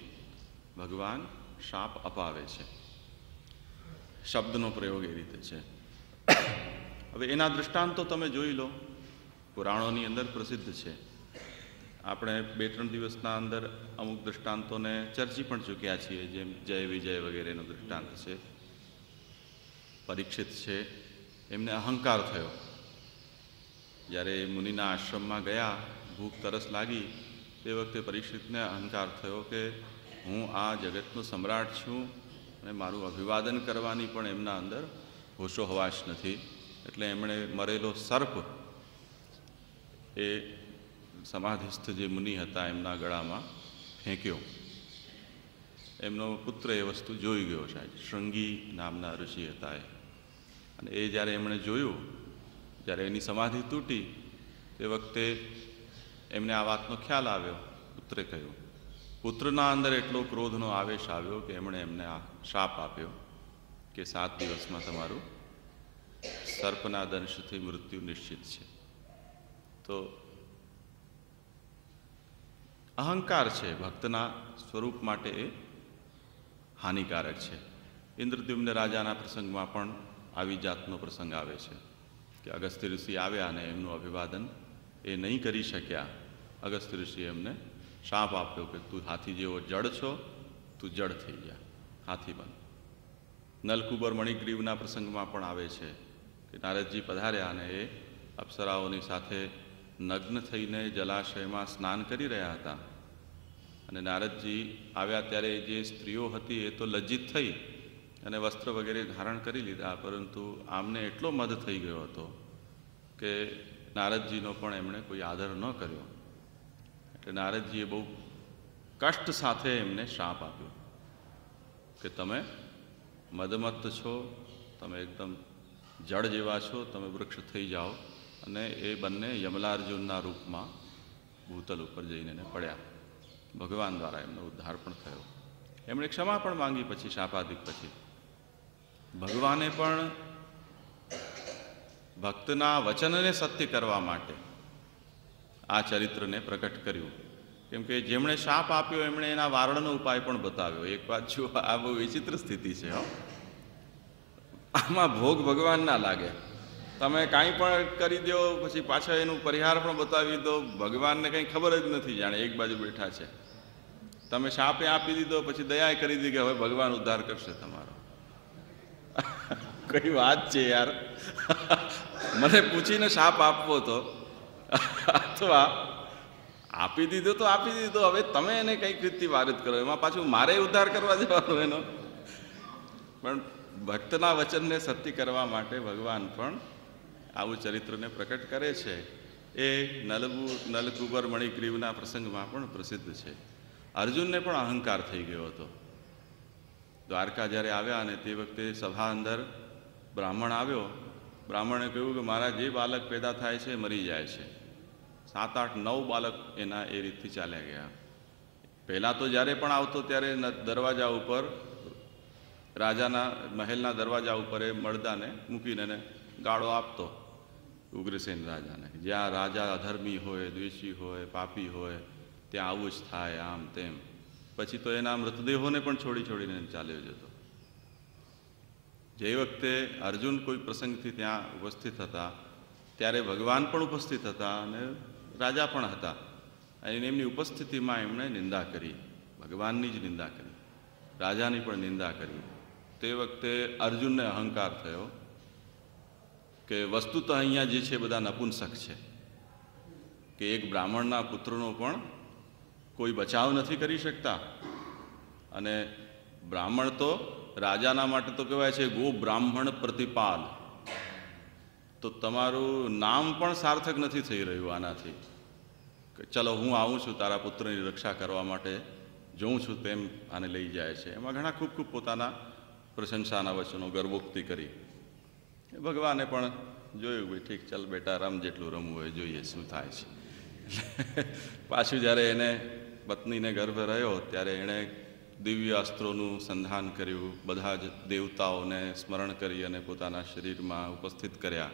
ભગવાન શાપ અપાવે છે. શબ્દનો પ્રયોગ એ રીતે છે. હવે એના દૃષ્ટાંતો તમે જોઈ લો, પુરાણોની અંદર પ્રસિદ્ધ છે. આપણે 2-3 દિવસના અંદર અમુક દૃષ્ટાંતોને ચર્ચી પણ ચૂક્યા છીએ, જેમ જય વિજય વગેરેનો દૃષ્ટાંત છે. પરીક્ષિત છે, એમને અહંકાર થયો. જ્યારે મુનિના આશ્રમમાં ગયા, ભૂખ તરસ લાગી, તે વખતે પરીક્ષિતને અહંકાર થયો કે હું આ જગતનો સમ્રાટ છું અને મારું અભિવાદન કરવાની પણ એમના અંદર હોશો હવાશ નથી. એટલે એમણે મરેલો સર્પ એ સમાધિસ્થ જે મુનિ હતા એમના ગળામાં ફેંક્યો. એમનો પુત્ર એ વસ્તુ જોઈ ગયો, સાહેબ શૃંગી નામના ઋષિ હતા એ. અને એ જ્યારે એમણે જોયું, જ્યારે એની સમાધિ તૂટી, તે વખતે એમને આ વાતનો ખ્યાલ આવ્યો. પુત્રે કહ્યું, પુત્રના અંદર એટલો ક્રોધનો આવેશ આવ્યો કે એમણે એમને આ શાપ આપ્યો કે 7 દિવસમાં તમારું સર્પના દંશથી મૃત્યુ નિશ્ચિત છે. તો અહંકાર છે ભક્તના સ્વરૂપ માટે એ હાનિકારક છે. ઇન્દ્રદ્યુમ્ન રાજાના પ્રસંગમાં પણ આવી જાતનો પ્રસંગ આવે છે કે અગસ્ત્ય ઋષિ આવ્યા અને એમનું અભિવાદન એ નહીં કરી શક્યા. અગસ્ત્ય ઋષિએ એમને શાપ આપ્યો કે તું હાથી જેવો જડ છો, તું જડ થઈ જા, હાથી બન. નલકુબર મણિગ્રીવના પ્રસંગમાં પણ આવે છે કે નારદજી પધાર્યા અને એ અપ્સરાઓની સાથે નગ્ન થઈને જલાશયમાં સ્નાન કરી રહ્યા હતા. અને નારદજી આવ્યા ત્યારે જે સ્ત્રીઓ હતી એ તો લજ્જિત થઈ અને વસ્ત્ર વગેરે ધારણ કરી લીધા, પરંતુ આમને એટલો મદ થઈ ગયો હતો કે નારદજીનો પણ એમણે કોઈ આદર ન કર્યો. એટલે નારદજીએ બહુ કષ્ટ સાથે એમને શાપ આપ્યો કે તમે મદમત્ત છો, તમે એકદમ જળ જેવા છો, તમે વૃક્ષ થઈ જાઓ. અને એ બંને યમલાર્જુનના રૂપમાં ભૂતલ ઉપર જઈને એને પડ્યા. ભગવાન દ્વારા એમનો ઉદ્ધાર પણ થયો. એમણે ક્ષમા પણ માંગી પછી શાપાદિક પછી. ભગવાને પણ ભક્તના વચનને સત્ય કરવા માટે આ ચરિત્રને પ્રકટ કર્યું. કેમ કે જેમણે શાપ આપ્યો એમણે એના વારણનો ઉપાય પણ બતાવ્યો. એક વાત જો, આ બહુ વિચિત્ર સ્થિતિ છે. આમાં ભોગ ભગવાન ના લાગે. તમે કાંઈ પણ કરી દો પછી પાછા એનું પરિહાર પણ બતાવી દો, ભગવાનને કંઈ ખબર જ નથી, જાણે એક બાજુ બેઠા છે. તમે શાપે આપી દીધો પછી દયા કરી દીધી કે હવે ભગવાન ઉદ્ધાર કરશે તમારો. કઈ વાત છે યાર. મને પૂછીને શાપ આપવો તો, અથવા આપી દીધો તો આપી દીધો, હવે તમે એને કઈક રીતથી વારિત કરો, એમાં પાછું મારે ઉદ્ધાર કરવા જવાનું એનો. પણ ભક્તના વચનને સત્ય કરવા માટે ભગવાન પણ આવું ચરિત્રને પ્રકટ કરે છે. એ નલકુબર મણિગ્રીવના પ્રસંગમાં પણ પ્રસિદ્ધ છે. અર્જુનને પણ અહંકાર થઈ ગયો હતો. દ્વારકા જ્યારે આવ્યા અને તે વખતે સભા અંદર બ્રાહ્મણ આવ્યો. બ્રાહ્મણે કહ્યું કે મારા જે બાલક પેદા થાય છે મરી જાય છે. 7, 8, 9 બાલક એના એ રીતથી ચાલ્યા ગયા. પહેલાં તો જ્યારે પણ આવતો ત્યારે દરવાજા ઉપર, રાજાના મહેલના દરવાજા ઉપર એ મળદાને મૂકીને એને ગાળો આપતો, ઉગ્રસેન રાજાને. જ્યાં રાજા અધર્મી હોય, દ્વેષી હોય, પાપી હોય, ત્યાં આવું જ થાય, આમ તેમ. પછી તો એના મૃતદેહોને પણ છોડીને ચાલ્યો જતો. જે વખતે અર્જુન કોઈ પ્રસંગથી ત્યાં ઉપસ્થિત હતા ત્યારે ભગવાન પણ ઉપસ્થિત હતા અને રાજા પણ હતા. અને એમની ઉપસ્થિતિમાં એમણે નિંદા કરી, ભગવાનની જ નિંદા કરી, રાજાની પણ નિંદા કરી. તે વખતે અર્જુનને અહંકાર થયો કે વસ્તુતઃ અહીંયા જે છે બધા નપુંસક છે, કે એક બ્રાહ્મણના પુત્રનો પણ કોઈ બચાવ નથી કરી શકતા. અને બ્રાહ્મણ તો રાજાના માટે તો કહેવાય છે ગો બ્રાહ્મણ પ્રતિપાલ. તો તમારું નામ પણ સાર્થક નથી થઈ રહ્યું આનાથી કે ચલો હું આવું છું તારા પુત્રની રક્ષા કરવા માટે, જોઉં છું તેમ આને લઈ જાય છે. એમાં ઘણા ખૂબ પોતાના પ્રશંસાના વચનો, ગર્વોક્તિ કરી. ભગવાને પણ જોયું, ભાઈ ઠીક, ચાલ બેટા રમ, જેટલું રમવું હોય જોઈએ શું થાય છે. પાછું જ્યારે એને પત્નીને ગર્ભ રહ્યો ત્યારે એણે દિવ્ય અસ્ત્રોનું સંધાન કર્યું, બધા જ દેવતાઓને સ્મરણ કરી અને પોતાના શરીરમાં ઉપસ્થિત કર્યા.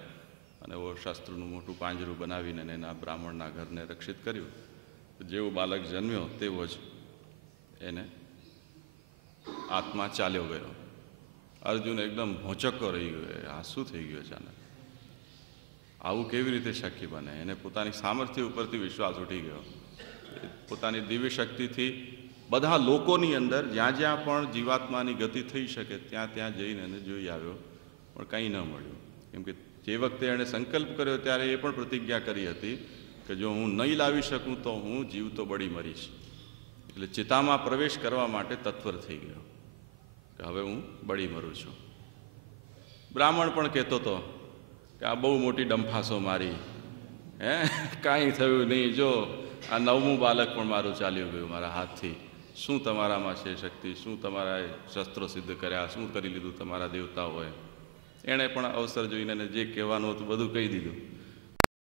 અને એવો શાસ્ત્રનું મોટું પાંજરું બનાવીને એના બ્રાહ્મણના ઘરને રક્ષિત કર્યું. જેવો બાલક જન્મ્યો તેવો જ એને આત્મા ચાલ્યો ગયો. અર્જુન એકદમ ભોંચક્કો રહી ગયો, આ શું થઈ ગયું અચાનક, આવું કેવી રીતે શક્ય બને? એને પોતાની સામર્થ્ય ઉપરથી વિશ્વાસ ઉઠી ગયો. પોતાની દિવ્ય શક્તિથી બધા લોકોની અંદર જ્યાં જ્યાં પણ જીવાત્માની ગતિ થઈ શકે ત્યાં જઈને એને જોઈ આવ્યો, પણ કંઈ ન મળ્યું. કેમ કે જે વખતે એણે સંકલ્પ કર્યો ત્યારે એ પણ પ્રતિજ્ઞા કરી હતી કે જો હું નહીં લાવી શકું તો હું જીવતો બળી મરીશ. એટલે ચિતામાં પ્રવેશ કરવા માટે તત્પર થઈ ગયો કે હવે હું બળી મરું છું. બ્રાહ્મણ પણ કહેતો હતો કે આ બહુ મોટી ડંફાસો મારી, કાંઈ થયું નહીં, જો આ 9મું બાલક પણ મારું ચાલ્યું ગયું મારા હાથથી. શું તમારામાં છે શક્તિ? શું તમારા શસ્ત્રો સિદ્ધ કર્યા? શું કરી લીધું તમારા દેવતાઓએ? એણે પણ અવસર જોઈને જે કહેવાનું હતું બધું કહી દીધું.